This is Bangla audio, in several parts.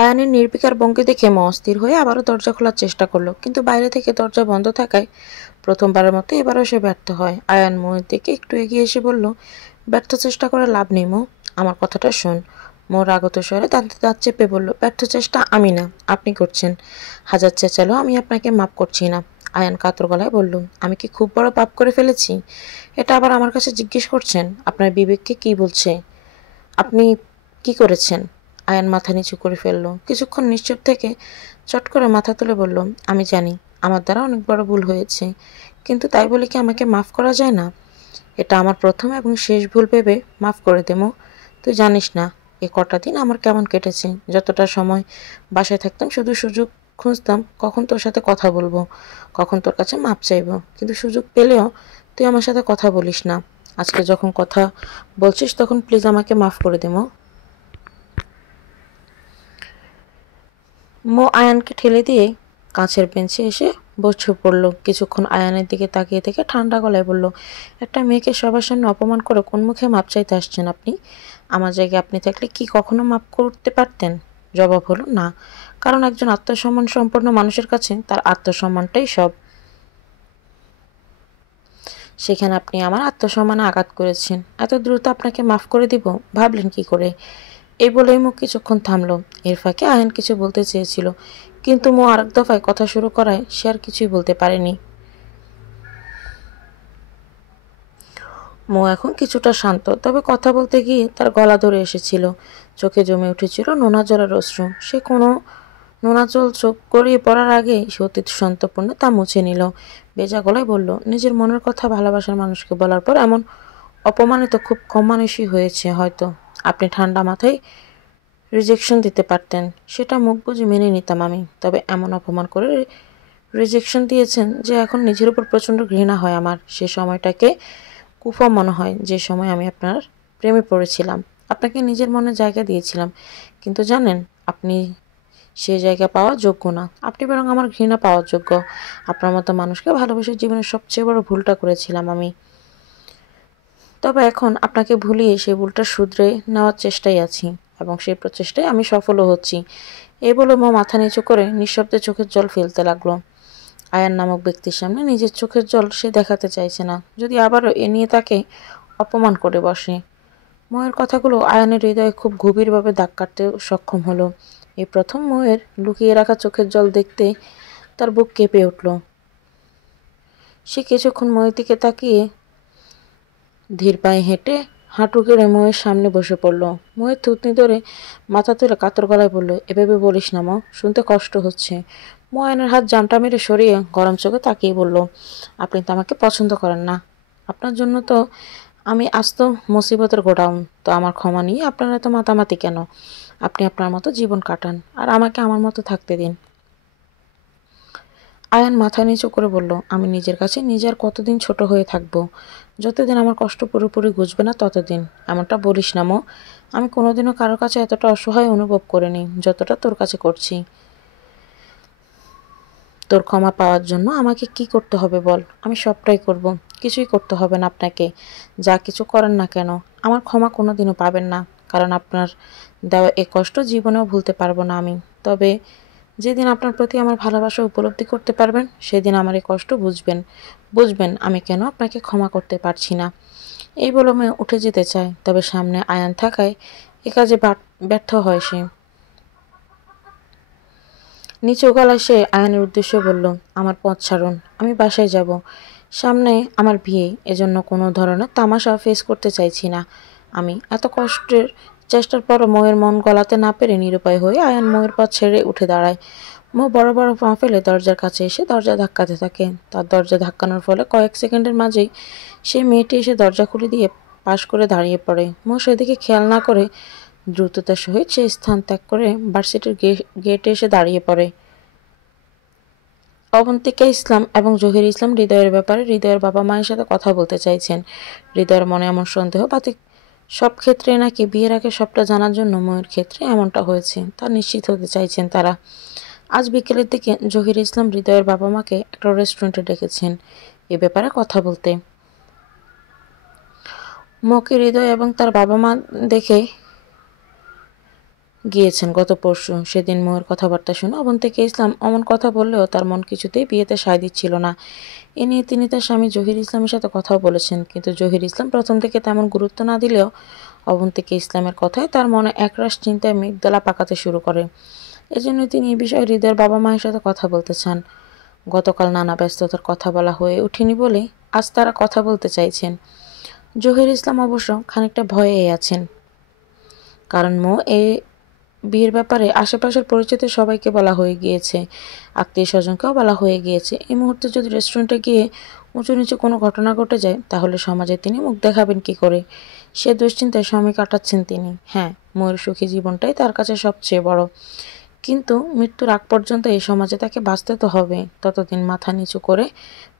আয়ানের নির্বিকার ভঙ্গি দেখে মা অস্থির হয়ে আবারও দরজা খোলার চেষ্টা করলো, কিন্তু বাইরে থেকে দরজা বন্ধ থাকায় প্রথমবারের মতো এবারও সে ব্যর্থ হয়। আয়ান মোয়ের দিকে একটু এগিয়ে এসে বলল, ব্যর্থ চেষ্টা করে লাভ নেই মো, আমার কথাটা শোন। মো রাগত স্বরে দাঁতে দাঁত চেপে বলল, ব্যর্থ চেষ্টা আমি না, আপনি করছেন। হাজার চেঁচালেও আমি আপনাকে মাফ করছি না। আয়ান কাতর গলায় বলল, আমি কি খুব বড় পাপ করে ফেলেছি? এটা আবার আমার কাছে জিজ্ঞেস করছেন? আপনার বিবেককে কি বলছে? আপনি কি করেছেন? আয়ান মাথা নিচু করে ফেলল। কিছুক্ষণ নিশ্চুপ থেকে চট করে মাথা তুলে বলল, আমি জানি আমার দ্বারা অনেক বড় ভুল হয়েছে, কিন্তু তাই বলে কি আমাকে মাফ করা যায় না? এটা আমার প্রথম এবং শেষ ভুল ভেবে মাফ করে দেমো। তুই জানিস না এ কটা দিন আমার কেমন কেটেছে। যতটা সময় বাসায় থাকতাম শুধু সুযোগ খুঁজতাম কখন তোর সাথে কথা বলবো, কখন তোর কাছে মাপ চাইবো, কিন্তু সুযোগ পেলেও তুই আমার সাথে কথা বলিস না। আজকে যখন কথা বলছিস তখন প্লিজ আমাকে মাফ করে দে মো। মো আয়ানকে ঠেলে দিয়ে কাছের বেঞ্চে এসে বসে পড়ল। কিছুক্ষণ আয়ানের দিকে তাকিয়ে থেকে ঠান্ডা গলায় বলল, একটা মেয়েকে সবার সামনে অপমান করে কোন মুখে মাপ চাইতে আসছেন আপনি? আমার জায়গায় আপনি থাকলে কি কখনো মাপ করতে পারতেন? জবাব হলো না, কারণ একজন আত্মসম্মান সম্পন্ন মানুষের কাছে তার আত্মসম্মানটাই সব। সেখানে আপনি আমার আত্মসম্মানে আঘাত করেছেন, এত দ্রুত আপনাকে মাফ করে দিব ভাবলেন কি করে? এই বলেই মুখ কিছুক্ষণ থামলো। এর ফাঁকে আয়ান কিছু বলতে চেয়েছিল, কিন্তু মো আরেক দফায় কথা শুরু করায় সে আর কিছুই বলতে পারেনি। মো এখন কিছুটা শান্ত, তবে কথা বলতে গিয়ে তার গলা ধরে এসেছিল। চোখে জমে উঠেছিল নোনা জলের অশ্রু। সে কোনো নোনা জল চোখ গড়িয়ে পড়ার আগে সে অতি সন্তর্পণে তা মুছে নিল। বেজা গলায় বলল, নিজের মনের কথা ভালোবাসার মানুষকে বলার পর এমন অপমানিত খুব কম মানুষই হয়েছে হয়তো। আপনি ঠান্ডা মাথায় রিজেকশন দিতে পারতেন, সেটা মুখ বুঝে মেনে নিতাম আমি। তবে এমন অপমান করে রিজেকশন দিয়েছেন যে এখন নিজের উপর প্রচণ্ড ঘৃণা হয় আমার। সে সময়টাকে কুফা মনে হয়, যে সময় আমি আপনার প্রেমে পড়েছিলাম, আপনাকে নিজের মনে জায়গা দিয়েছিলাম, কিন্তু জানেন আপনি সে জায়গা পাওয়ার যোগ্য না। আপনি বরং আমার ঘৃণা পাওয়ার যোগ্য। আপনার মতো মানুষকে ভালোবেসে জীবনের সবচেয়ে বড় ভুলটা করেছিলাম আমি। তবে এখন আপনাকে ভুলিয়ে সেই ভুলটা শুধরে নেওয়ার চেষ্টায় আছি, এবং সেই প্রচেষ্টায় আমি সফলও হচ্ছি। এই বলে মা মাথা নিচু করে নিঃশব্দে চোখের জল ফেলতে লাগলো। আয়ান নামক ব্যক্তির সামনে নিজের চোখের জল সে দেখাতে চাইছে না, যদি আবারও এ নিয়ে তাকে অপমান করে বসে। ময়ের কথাগুলো আয়ানের হৃদয়ে খুব গভীরভাবে দাগ কাটতে সক্ষম হলো। এই প্রথম ময়ের লুকিয়ে রাখা চোখের জল দেখতে তার বুক কেঁপে উঠল। সে কিছুক্ষণ ময়ের দিকে তাকিয়ে ধীর পায়ে হেঁটে হাঁটু গেড়ে ময়ের সামনে বসে পড়ল। ময়ের থুতনি ধরে মাথা তুলে কাতর গলায় বলল, এভাবে বলিস না মো, শুনতে কষ্ট হচ্ছে। মো আয়নের হাত জামটা মেরে সরিয়ে গরম চোখে তাকিয়ে বলল, আপনি তো আমাকে পছন্দ করেন না। আপনার জন্য তো আমি আস্ত মুসিবতের গোডাউন। তো আমার ক্ষমা নিয়ে আপনার এত মাতামাতি কেন? আপনি আপনার মতো জীবন কাটান, আর আমাকে আমার মতো থাকতে দিন। আয়ান মাথা নিচু করে বলল, আমি নিজের কাছে নিজে আর কতদিন ছোট হয়ে থাকব? যতদিন আমার কষ্ট পুরোপুরি ঘুচবে না ততদিন। এমনটা বলিস না মো, আমি কোনোদিনও কারোর কাছে এতটা অসহায় অনুভব করিনি যতটা তোর কাছে করছি। তোর ক্ষমা পাওয়ার জন্য আমাকে কি করতে হবে বল, আমি সবটাই করব। কিছুই করতে হবে না আপনাকে, যা কিছু করেন না কেন। আমার ক্ষমা কোনোদিনও পাবেন না, কারণ আপনার দেওয়া এ কষ্ট জীবনেও ভুলতে পারবো না আমি। তবে যেদিন আপনার প্রতি আমার ভালোবাসা উপলব্ধি করতে পারবেন, সেদিন আমার এই কষ্ট বুঝবেন আমি কেন আপনাকে ক্ষমা করতে পারছি না। এই বলে মেয়ে উঠে যেতে চায়, তবে সামনে আয়ান থাকায় এ কাজে ব্যর্থ হয় সে। নিচু গলায় সে আয়ানের উদ্দেশ্যে বলল, আমার পথ ছাড়ুন, আমি বাসায় যাব। সামনে আমার বিয়ে, এজন্য কোনো ধরনের তামাশা ফেস করতে চাইছি না আমি। এত কষ্টের চেষ্টার পরও ময়ের মন গলাতে না পেরে নিরুপায় হয়ে আয়ান ময়ের পথ ছেড়ে উঠে দাঁড়ায়। মো বড় বড় পা ফেলে দরজার কাছে এসে দরজা ধাক্কাতে থাকে। তার দরজা ধাক্কানোর ফলে কয়েক সেকেন্ডের মাঝেই সেই মেয়েটি এসে দরজা খুলে দিয়ে পাশ করে দাঁড়িয়ে পড়ে। মো সেদিকে খেয়াল না করে দ্রুততার সহিত সে স্থান ত্যাগ করে ভার্সিটির গেটে এসে দাঁড়িয়ে পড়ে। অবন্তিকা ইসলাম এবং জহির ইসলাম হৃদয়ের ব্যাপারে হৃদয়ের বাবা মায়ের সাথে কথা বলতে চাইছেন। হৃদয়ের মনে এমন সন্দেহ বাতিক সব ক্ষেত্রে নাকি বিয়ের আগে সবটা জানার জন্য ময়ের ক্ষেত্রে এমনটা হয়েছে তা নিশ্চিত হতে চাইছেন তারা। আজ বিকেলের দিকে জহির ইসলাম হৃদয়ের বাবা মাকে একটা রেস্টুরেন্টে ডেকেছেন এ ব্যাপারে কথা বলতে। মকে হৃদয় এবং তার বাবা মা দেখে গিয়েছেন গত পরশু। সেদিন মোয়ের কথাবার্তা শুনে অবন্তিকা ইসলাম অমন কথা বললেও তার মন কিছুতেই বিয়েতে সায় দিচ্ছিল না। এ নিয়ে তিনি তার স্বামী জহির ইসলামের সাথে কথাও বলেছেন, কিন্তু জহির ইসলাম প্রথম থেকে তেমন গুরুত্ব না দিলেও অবন্তিকা ইসলামের কথায় তার মনে একরাশ চিন্তায় মেঘদলা পাকাতে শুরু করে। এজন্য তিনি এই বিষয়ে হৃদয়ের বাবা মায়ের সাথে কথা বলতে চান। গতকাল নানা ব্যস্ততার কথা বলা হয়ে ওঠেনি বলে আজ তারা কথা বলতে চাইছেন। জহির ইসলাম অবশ্য খানিকটা ভয়েই আছেন, কারণ এই বিয়ের ব্যাপারে আশেপাশের পরিচিত সবাইকে বলা হয়ে গিয়েছে, আত্মীয় স্বজনকেও বলা হয়ে গিয়েছে। এই মুহূর্তে যদি রেস্টুরেন্টে গিয়ে উঁচু নিচু কোনো ঘটনা ঘটে যায় তাহলে সমাজে তিনি মুখ দেখাবেন কি করে? সে দুশ্চিন্তায় সময় কাটাচ্ছেন তিনি। হ্যাঁ, মোয়ের সুখী জীবনটাই তার কাছে সবচেয়ে বড়, কিন্তু মৃত্যুর আগ পর্যন্ত এই সমাজে তাকে বাঁচতে তো হবে। ততদিন মাথা নিচু করে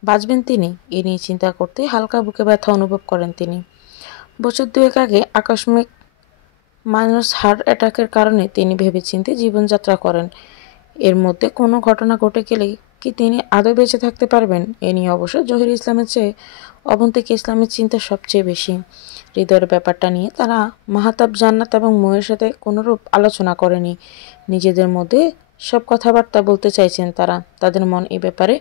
বাঁচবেন তিনি, এ নিয়ে চিন্তা করতে হালকা বুকে ব্যথা অনুভব করেন তিনি। বছর দুয়েক আগে আকস্মিক মাইনস হার্ট অ্যাটাকের কারণে তিনি ভেবেচিন্তে জীবনযাত্রা করেন। এর মধ্যে কোনো ঘটনা ঘটে গেলে কি তিনি আদৌ বেঁচে থাকতে পারবেন? এ নিয়ে অবশ্য জহির ইসলামের চেয়ে অবন্তিকা ইসলামের চিন্তা সবচেয়ে বেশি। হৃদয়ের ব্যাপারটা নিয়ে তারা মাহাতাব, জান্নাত এবং মোয়ের সাথে কোনোরূপ আলোচনা করেনি। নিজেদের মধ্যে সব কথাবার্তা বলতে চাইছেন তারা। তাদের মন এ ব্যাপারে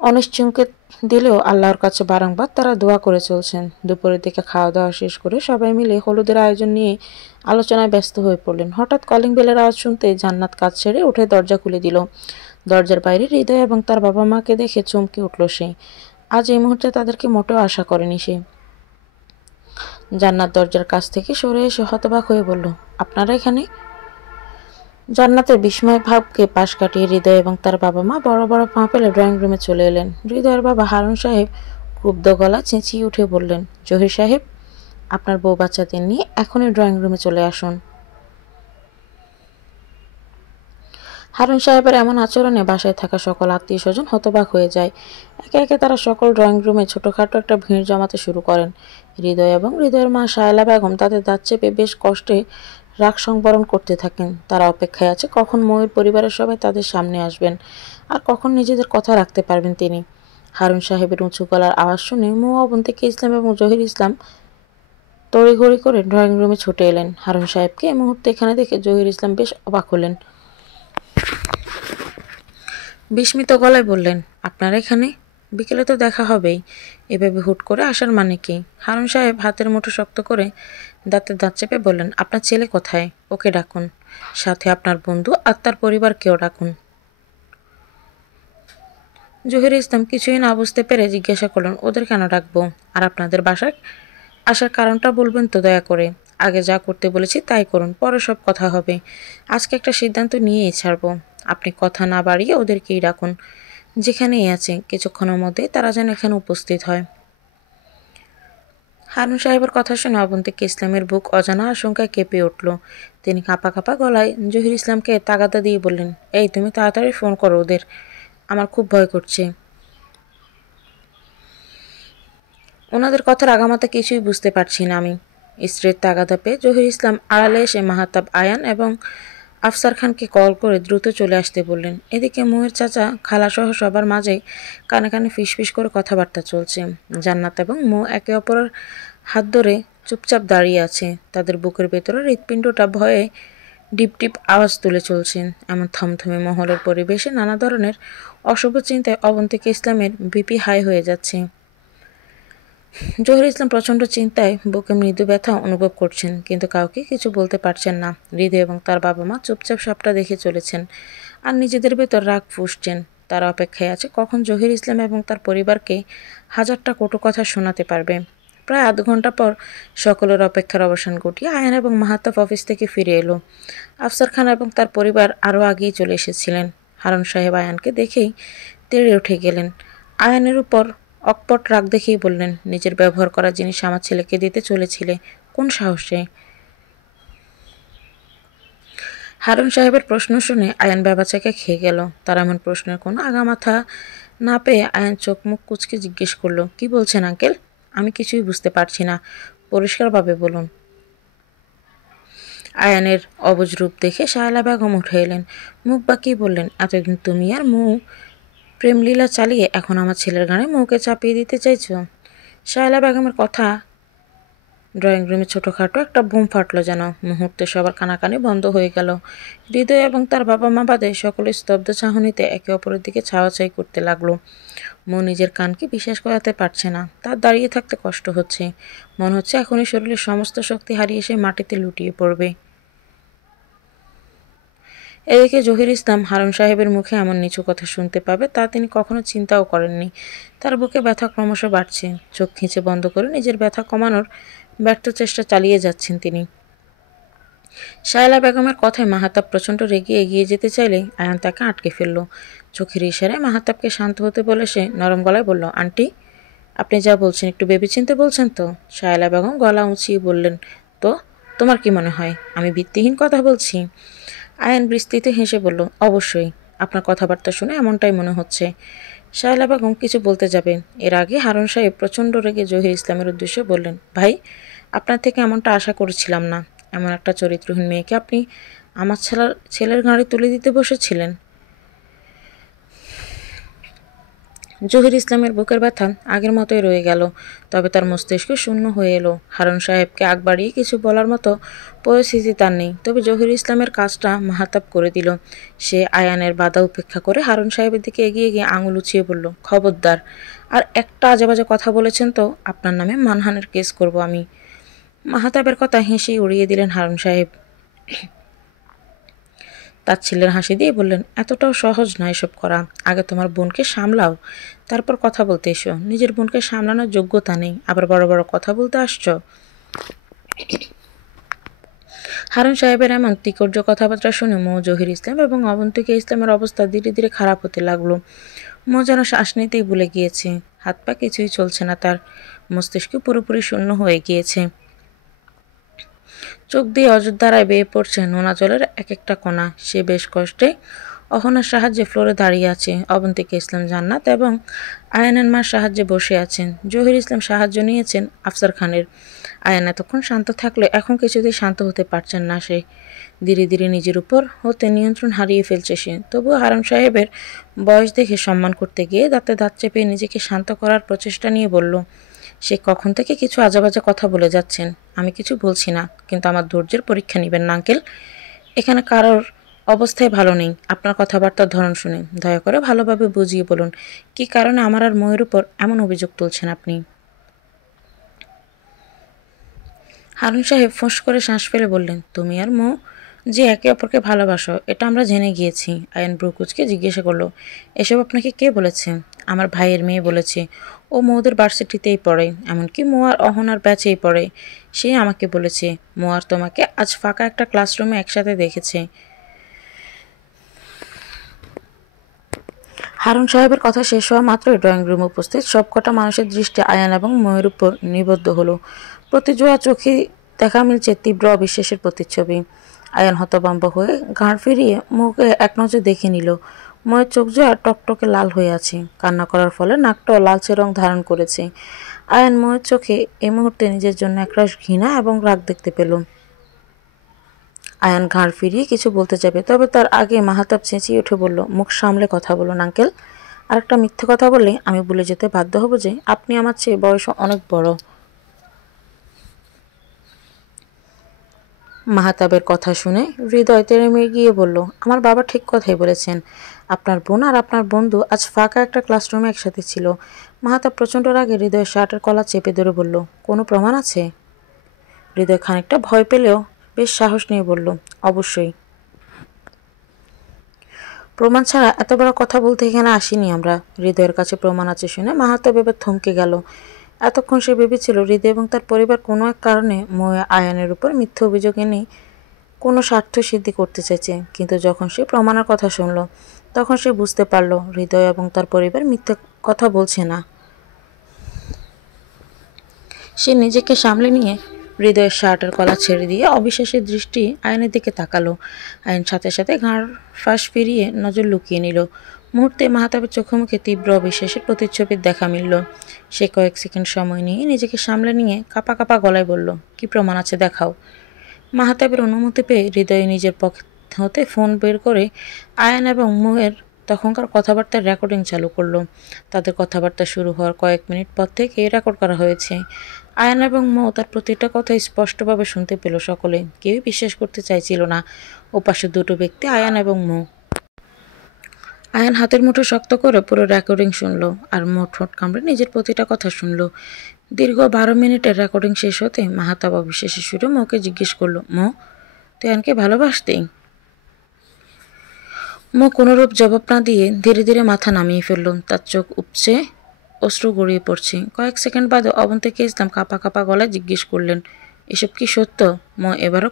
অনিশ্চয়কে দিলেও আল্লাহর কাছে বারংবার তারা দোয়া করে চলছেন। দুপুরের দিকে খাওয়া দাওয়া শেষ করে সবাই মিলে হলুদের আয়োজন নিয়ে আলোচনায় ব্যস্ত হয়ে পড়লেন। হঠাৎ কলিং বেলের আওয়াজ শুনতে জান্নাত কাজ ছেড়ে উঠে দরজা খুলে দিল। দরজার বাইরে হৃদয় এবং তার বাবা মাকে দেখে চমকে উঠল সে। আজ এই মুহূর্তে তাদেরকে মোটেও আশা করেনি সে। জান্নাত দরজার কাছ থেকে সরে এসে হতবাক হয়ে বলল, আপনারা এখানে? জান্নাতের বিস্ময় ভাবকে পাশ কাটিয়ে হৃদয় এবং তার বাবা মা বড় বড় পা ফেলে ড্রয়িং রুমে চলে এলেন। হৃদয়ের বাবা হারুন সাহেব ক্রুব্ধ গলা চেঁচিয়ে উঠে বললেন, জহির সাহেব, আপনার বউ বাচ্চাদের নিয়ে এখনই ড্রয়িং রুমে চলে আসুন। হারুন সাহেবের এমন আচরণে বাসায় থাকা সকল আত্মীয় স্বজন হতবাক হয়ে যায়। একে একে তারা সকল ড্রয়িং রুমে ছোটোখাটো একটা ভিড় জমাতে শুরু করেন। হৃদয় এবং হৃদয়ের মা শায়লা বেগম তাদের দাঁত চেপে বেশ কষ্টে রাগ সংবরণ করতে থাকেন। তারা অপেক্ষায় আছে কখন ময়ূর পরিবারের সবাই তাদের সামনে আসবেন আর কখন নিজেদের কথা রাখতে পারবেন তিনি। হারুন সাহেবের উঁচু গলার আওয়াজ শুনে অবন্তিকা ইসলাম এবং জহির ইসলাম তড়িঘড়ি করে ড্রয়িং রুমে ছুটে এলেন। হারুন সাহেবকে এই মুহূর্তে এখানে দেখে জহির ইসলাম বেশ অবাক হলেন। বিস্মিত গলায় বললেন, আপনারা এখানে? বিকেলে তো দেখা হবেই, এভাবে হুট করে আসার মানে কি? হারুন সাহেব হাতের মুঠো শক্ত করে দাঁতে দাঁত চেপে বললেন, আপনার ছেলে কোথায়? ওকে ডাকুন, সাথে আপনার বন্ধু আর তার পরিবারকেও ডাকুন। জহির ইসলাম কিছুই না বুঝতে পেরে জিজ্ঞাসা করলেন, ওদের কেন ডাকবো? আর আপনাদের বাসায় আসার কারণটা বলবেন তো দয়া করে। আগে যা করতে বলেছি তাই করুন, পরে সব কথা হবে। আজকে একটা সিদ্ধান্ত নিয়েই ছাড়বো। আপনি কথা না বাড়িয়ে ওদেরকেই ডাকুন, যেখানেই আছে কিছুক্ষণের মধ্যে তারা যেন এখানে উপস্থিত হয়। হারুন সাহেবের কথা শুনে অবন্তিকা ইসলামের বুক অজানা আশঙ্কায় কেঁপে উঠল। তিনি কাঁপা কাঁপা গলায় জহির ইসলামকে তাগাদা দিয়ে বললেন, এই তুমি তাড়াতাড়ি ফোন করো ওদের, আমার খুব ভয় করছে। ওনাদের কথার আগামাতা কিছুই বুঝতে পারছি না আমি। স্ত্রীর তাগাদা পেয়ে জহির ইসলাম আড়ালে এসে মাহাতাব, আয়ান এবং আফসার খানকে কল করে দ্রুত চলে আসতে বললেন। এদিকে মোয়ের চাচা খালাসহ সবার মাঝে কানে কানে ফিসফিস করে কথাবার্তা চলছে। জান্নাত এবং মো একে অপরের হাত ধরে চুপচাপ দাঁড়িয়ে আছে। তাদের বুকের ভেতরে হৃৎপিণ্ডটা ভয়ে ডিপ ডিপ আওয়াজ তুলে চলছে। এমন থমথমে মহলের পরিবেশে নানা ধরনের অশুভ চিন্তায় অবন্তিকা ইসলামের বিপি হাই হয়ে যাচ্ছে। জহির ইসলাম প্রচণ্ড চিন্তায় বুকে মৃদু ব্যথা অনুভব করছেন, কিন্তু কাউকে কিছু বলতে পারছেন না। হৃদয় এবং তার বাবা মা চুপচাপ সবটা দেখে চলেছেন আর নিজেদের ভেতর রাগ ফুঁসছেন। তারা অপেক্ষায় আছে কখন জহির ইসলাম এবং তার পরিবারকে হাজারটা কটু কথা শোনাতে পারবে। প্রায় আধ ঘন্টা পর সকলের অপেক্ষার অবসান ঘটিয়ে আয়ান এবং মাহাতাব অফিস থেকে ফিরে এলো। আফসার খান এবং তার পরিবার আরও আগেই চলে এসেছিলেন। হারুন সাহেব আয়ানকে দেখেই তেড়ে উঠে গেলেন। আয়ানের উপর অকপট রাগ দেখেই বললেন, নিজের ব্যবহার করা জিনিস আমার ছেলেকে দিতে চলেছিলে, কোন সাহসে? হারুন সাহেবের প্রশ্ন শুনে আয়ান বেবাচাকে খেয়ে গেল। তার এমন প্রশ্নের কোনো আগামাথা না পেয়ে আয়ান চোখ মুখ কুঁচকে জিজ্ঞেস করলো, কি বলছেন আঙ্কেল? আমি কিছুই বুঝতে পারছি না, পরিষ্কারভাবে বলুন। আয়ানের অবুঝ রূপ দেখে শায়লা বেগম উঠে এলেন। মুখ বাঁকিয়ে বললেন, এতদিন তুমি আর মৌ প্রেমলীলা চালিয়ে এখন আমার ছেলের গানে মৌকে চাপিয়ে দিতে চাইছ? শায়লা বেগমের কথা ড্রয়িং রুমে ছোটোখাটো একটা বুম ফাটলো যেন। মুহূর্তে সবার কানাকানি বন্ধ হয়ে গেল। হৃদয় এবং তার বাবা মা বাদে সকলে স্তব্ধ চাহনিতে একে অপরের দিকে ছাওয়াছাই করতে লাগলো। মো নিজের কানকে বিশ্বাস করাতে পারছে না। তার দাঁড়িয়ে থাকতে কষ্ট হচ্ছে। মনে হচ্ছে এখনই শরীরের সমস্ত শক্তি হারিয়ে সে মাটিতে লুটিয়ে পড়বে। এদিকে জহির ইসলাম হারুন সাহেবের মুখে এমন নিচু কথা শুনতে পাবে তা তিনি কখনো চিন্তাও করেননি। তার বুকে ব্যথা ক্রমশ বাড়ছে। চোখ খিঁচে বন্ধ করে নিজের ব্যথা কমানোর ব্যর্থ চেষ্টা চালিয়ে যাচ্ছেন তিনি। শায়লা বেগমের কথায় মাহাতাব প্রচণ্ড রেগে এগিয়ে যেতে চাইলে আয়ান তাকে আটকে ফেলল। চোখের ইশারায় মাহাতাবকে শান্ত হতে বলে সে নরম গলায় বলল, আন্টি, আপনি যা বলছেন একটু ভেবেচিন্তে বলছেন তো? শায়লা বেগম গলা উঁচিয়ে বললেন, তো তোমার কি মনে হয় আমি ভিত্তিহীন কথা বলছি? আয়ান বিস্তৃত হেসে বলল, অবশ্যই, আপনার কথাবার্তা শুনে এমনটাই মনে হচ্ছে। শায়লা বেগম কিছু বলতে যাবেন, এর আগে হারুন সাহেব প্রচণ্ড রেগে জহির ইসলামের উদ্দেশ্যে বললেন, ভাই, আপনার থেকে এমনটা আশা করেছিলাম না। এমন একটা চরিত্রহীন মেয়েকে আপনি আমার ছেলের ঘাড়ে তুলে দিতে বসেছিলেন। জহির ইসলামের বুকের ব্যথা আগের মতোই রয়ে গেল, তবে তার মস্তিষ্ক শূন্য হয়ে এলো। হারুন সাহেবকে আগ বাড়িয়ে কিছু বলার মতো পরিস্থিতি তার নেই, তবে জহির ইসলামের কাজটা মাহাতাব করে দিল। সে আয়ানের বাধা উপেক্ষা করে হারুন সাহেবের দিকে এগিয়ে গিয়ে আঙুল উঁচিয়ে বলল, খবরদার, আর একটা আজেবাজে কথা বলেছেন তো আপনার নামে মানহানির কেস করব আমি। মাহাতাবের কথা হেসেই উড়িয়ে দিলেন হারুন সাহেব। তার ছেলের হাসি দিয়ে বললেন, এতটাও সহজ নয় এসব করা। আগে তোমার বোনকে সামলাও, তারপর কথা বলতে এসো। নিজের বোনকে সামলানোর যোগ্যতা নেই, আবার বড় বড় কথা বলতে আসছো। হারুন সাহেবের এমন তিকর্য কথাবার্তা শুনে মো, জহির ইসলাম এবং অবন্তিকা ইসলামের অবস্থা ধীরে ধীরে খারাপ হতে লাগলো। মো যেন শ্বাস নিতেই ভুলে গিয়েছে। হাত পা কিছুই চলছে না তার। মস্তিষ্ক পুরোপুরি শূন্য হয়ে গিয়েছে। চোখ দিয়ে অযোধ্যারায় বেয়ে পড়ছে নোনা জলের এক একটা কণা। সে বেশ কষ্টে অহনার সাহায্যে ফ্লোরে দাঁড়িয়ে আছে। অবন্তিকা ইসলাম জান্নাত এবং আয়ানের মার সাহায্যে বসে আছেন। জহির ইসলাম সাহায্য নিয়েছেন আফসার খানের। আয়ান এতক্ষণ শান্ত থাকলে এখন কিছুতেই শান্ত হতে পারছেন না সে। ধীরে ধীরে নিজের উপর হতে নিয়ন্ত্রণ হারিয়ে ফেলছে সে। তবুও হারুন সাহেবের বয়স দেখে সম্মান করতে গিয়ে দাঁতে দাঁত চেপে নিজেকে শান্ত করার প্রচেষ্টা নিয়ে বলল, সে কখন থেকে কিছু আজেবাজে কথা বলে যাচ্ছেন। আমি কিছু বলছি না, কিন্তু আমার ধৈর্যের পরীক্ষা নেবেন না আঙ্কেল। এখানে কারোর অবস্থায় ভালো নেই। আপনার কথাবার্তার ধরন শুনে দয়া করে ভালোভাবে বুঝিয়ে বলুন কী কারণে আমার আর ময়ের উপর এমন অভিযোগ তুলছেন আপনি। হারুন সাহেব ফোঁস করে শ্বাস ফেলে বললেন, তুমি আর মো যে একে অপরকে ভালোবাসো এটা আমরা জেনে গিয়েছি। আয়ান ব্রুকুজকে জিজ্ঞাসা করলো, এসব আপনাকে কে বলেছে? আমার ভাইয়ের মেয়ে বলেছে। ও মৌদের ভার্সিটিতেই পড়ে, এমনকি মো আর অহনার ব্যাচেই পড়ে। সে আমাকে বলেছে মো আর তোমাকে আজ ফাঁকা একটা ক্লাসরুমে একসাথে দেখেছে। হারুন সাহেবের কথা শেষ হওয়া মাত্রই ড্রয়িং রুমে উপস্থিত সবকটা মানুষের দৃষ্টি আয়ান এবং ময়ের উপর নিবদ্ধ হলো। প্রতি জোড়া চোখে দেখা মিলছে তীব্র অবিশ্বাসের প্রতিচ্ছবি। আয়ান হতভম্ব হয়ে ঘাড় ফিরিয়ে মুখে এক নজর দেখে নিল। ময়ের চোখ জোড়া টকটকে লাল হয়ে আছে। কান্না করার ফলে নাকটাও লালচে রং ধারণ করেছে। আয়ান ময়ের চোখে এই মুহূর্তে নিজের জন্য একরাশ ঘৃণা এবং রাগ দেখতে পেল। আয়ান ঘাড় ফিরিয়ে কিছু বলতে যাবে, তবে তার আগে মাহাতাব চেঁচিয়ে উঠে বলল, মুখ সামলে কথা বলুন আঙ্কেল। আর একটা মিথ্যে কথা বললে আমি ভুলে যেতে বাধ্য হব যে আপনি আমার চেয়ে বয়সে অনেক বড়। মাহাতাবের কথা শুনে হৃদয় তেড়ে গিয়ে বলল, আমার বাবা ঠিক কথাই বলেছেন। আপনার বোন আর আপনার বন্ধু আজ ফাঁকা একটা ক্লাসরুমে একসাথে ছিল। মাহাতাব প্রচণ্ড রাগে হৃদয়ের শার্টের কলা চেপে ধরে বলল, কোনো প্রমাণ আছে? হৃদয় খানিকটা ভয় পেলেও বেশ সাহস নিয়ে বলল, অবশ্যই। প্রমাণ ছাড়া এত বড় কথা বলতে এখানে আসিনি আমরা। হৃদয়ের কাছে প্রমাণ আছে শুনে মাহাতাব এবার থমকে গেল। এতক্ষণ সে ভেবেছিল হৃদয় এবং তার পরিবার কোনো এক কারণে আয়ানের উপর মিথ্যে অভিযোগ এনে কোনো স্বার্থ সিদ্ধি করতে চাইছে, কিন্তু যখন সে প্রমাণের কথা শুনল তখন সে বুঝতে পারল হৃদয় এবং তার পরিবার মিথ্যে কথা বলছে না। সে নিজেকে সামলে নিয়ে হৃদয়ের শার্টের কলা ছেড়ে দিয়ে অবিশ্বাসের দৃষ্টি আয়নের দিকে তাকালো। আয়ন সাথে সাথে ঘাড় ফাঁস ফিরিয়ে নজর লুকিয়ে নিল। মুহূর্তে মাহাতাবের চোখে মুখে তীব্র অবিশ্বাসের প্রতিচ্ছবির দেখা মিলল। সে কয়েক সেকেন্ড সময় নিয়ে নিজেকে সামলে নিয়ে কাঁপা কাঁপা গলায় বলল, কি প্রমাণ আছে দেখাও। মাহাতাবের অনুমতি পেয়ে হৃদয় নিজের পকেট হতে ফোন বের করে আয়ান এবং মুয়ের তখনকার কথাবার্তার রেকর্ডিং চালু করলো। তাদের কথাবার্তা শুরু হওয়ার কয়েক মিনিট পর থেকে রেকর্ড করা হয়েছে। আয়ান এবং মৌ তার প্রতিটা কথা স্পষ্টভাবে শুনতে পেল। সকলে কেউই বিশ্বাস করতে চাইছিল না ওপাশে দুটো ব্যক্তি, আয়ান এবং মৌ। আয়ান হাতের মুঠো শক্ত করে পুরো রেকর্ডিং শুনলো, আর মৌ ঠোঁট কামড়ে নিজের প্রতিটা কথা শুনলো। দীর্ঘ 12 মিনিটের রেকর্ডিং শেষ হতে মাহাতাব অবিশ্বাসী সুরে মৌকে জিজ্ঞেস করলো, মৌ, তুই আয়ানকে ভালোবাসতি? মৌ কোনোরূপ জবাব না দিয়ে ধীরে ধীরে মাথা নামিয়ে ফেলল। তার চোখ উপচে অশ্রু গড়িয়ে পড়ছে। কয়েক সেকেন্ড বাদে অবন্তিকা ইসলাম কাঁপা কাঁপা গলায় জিজ্ঞেস করলেন, এসব কি সত্য? মৌ এবারও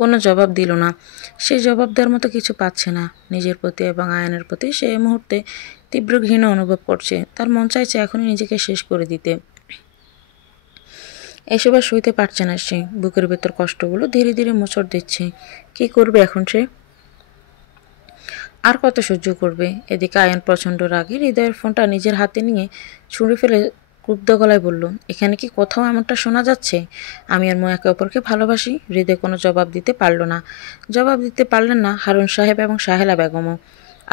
কোনো জবাব দিল না। সে জবাব দেওয়ার মতো কিছু পাচ্ছে না। নিজের প্রতি এবং আয়ানের প্রতি সে এই মুহূর্তে তীব্র ঘৃণা অনুভব করছে। তার মন চাইছে এখনই নিজেকে শেষ করে দিতে। এসব আর সইতে পারছে না সে। বুকের ভেতর কষ্টগুলো ধীরে ধীরে মোচড় দিচ্ছে। কি করবে এখন সে? আর কত সহ্য করবে? এদিকে আয়ান প্রচণ্ড রাগে হৃদয়ের ফোনটা নিজের হাতে নিয়ে ছুঁড়ে ফেলে ক্রুব্ধ গলায় বলল, এখানে কি কোথাও এমনটা শোনা যাচ্ছে আমি আর মৌ একে অপরকে ভালোবাসি? হৃদয় কোনো জবাব দিতে পারল না। জবাব দিতে পারলেন না হারুন সাহেব এবং সাহেলা বেগমও।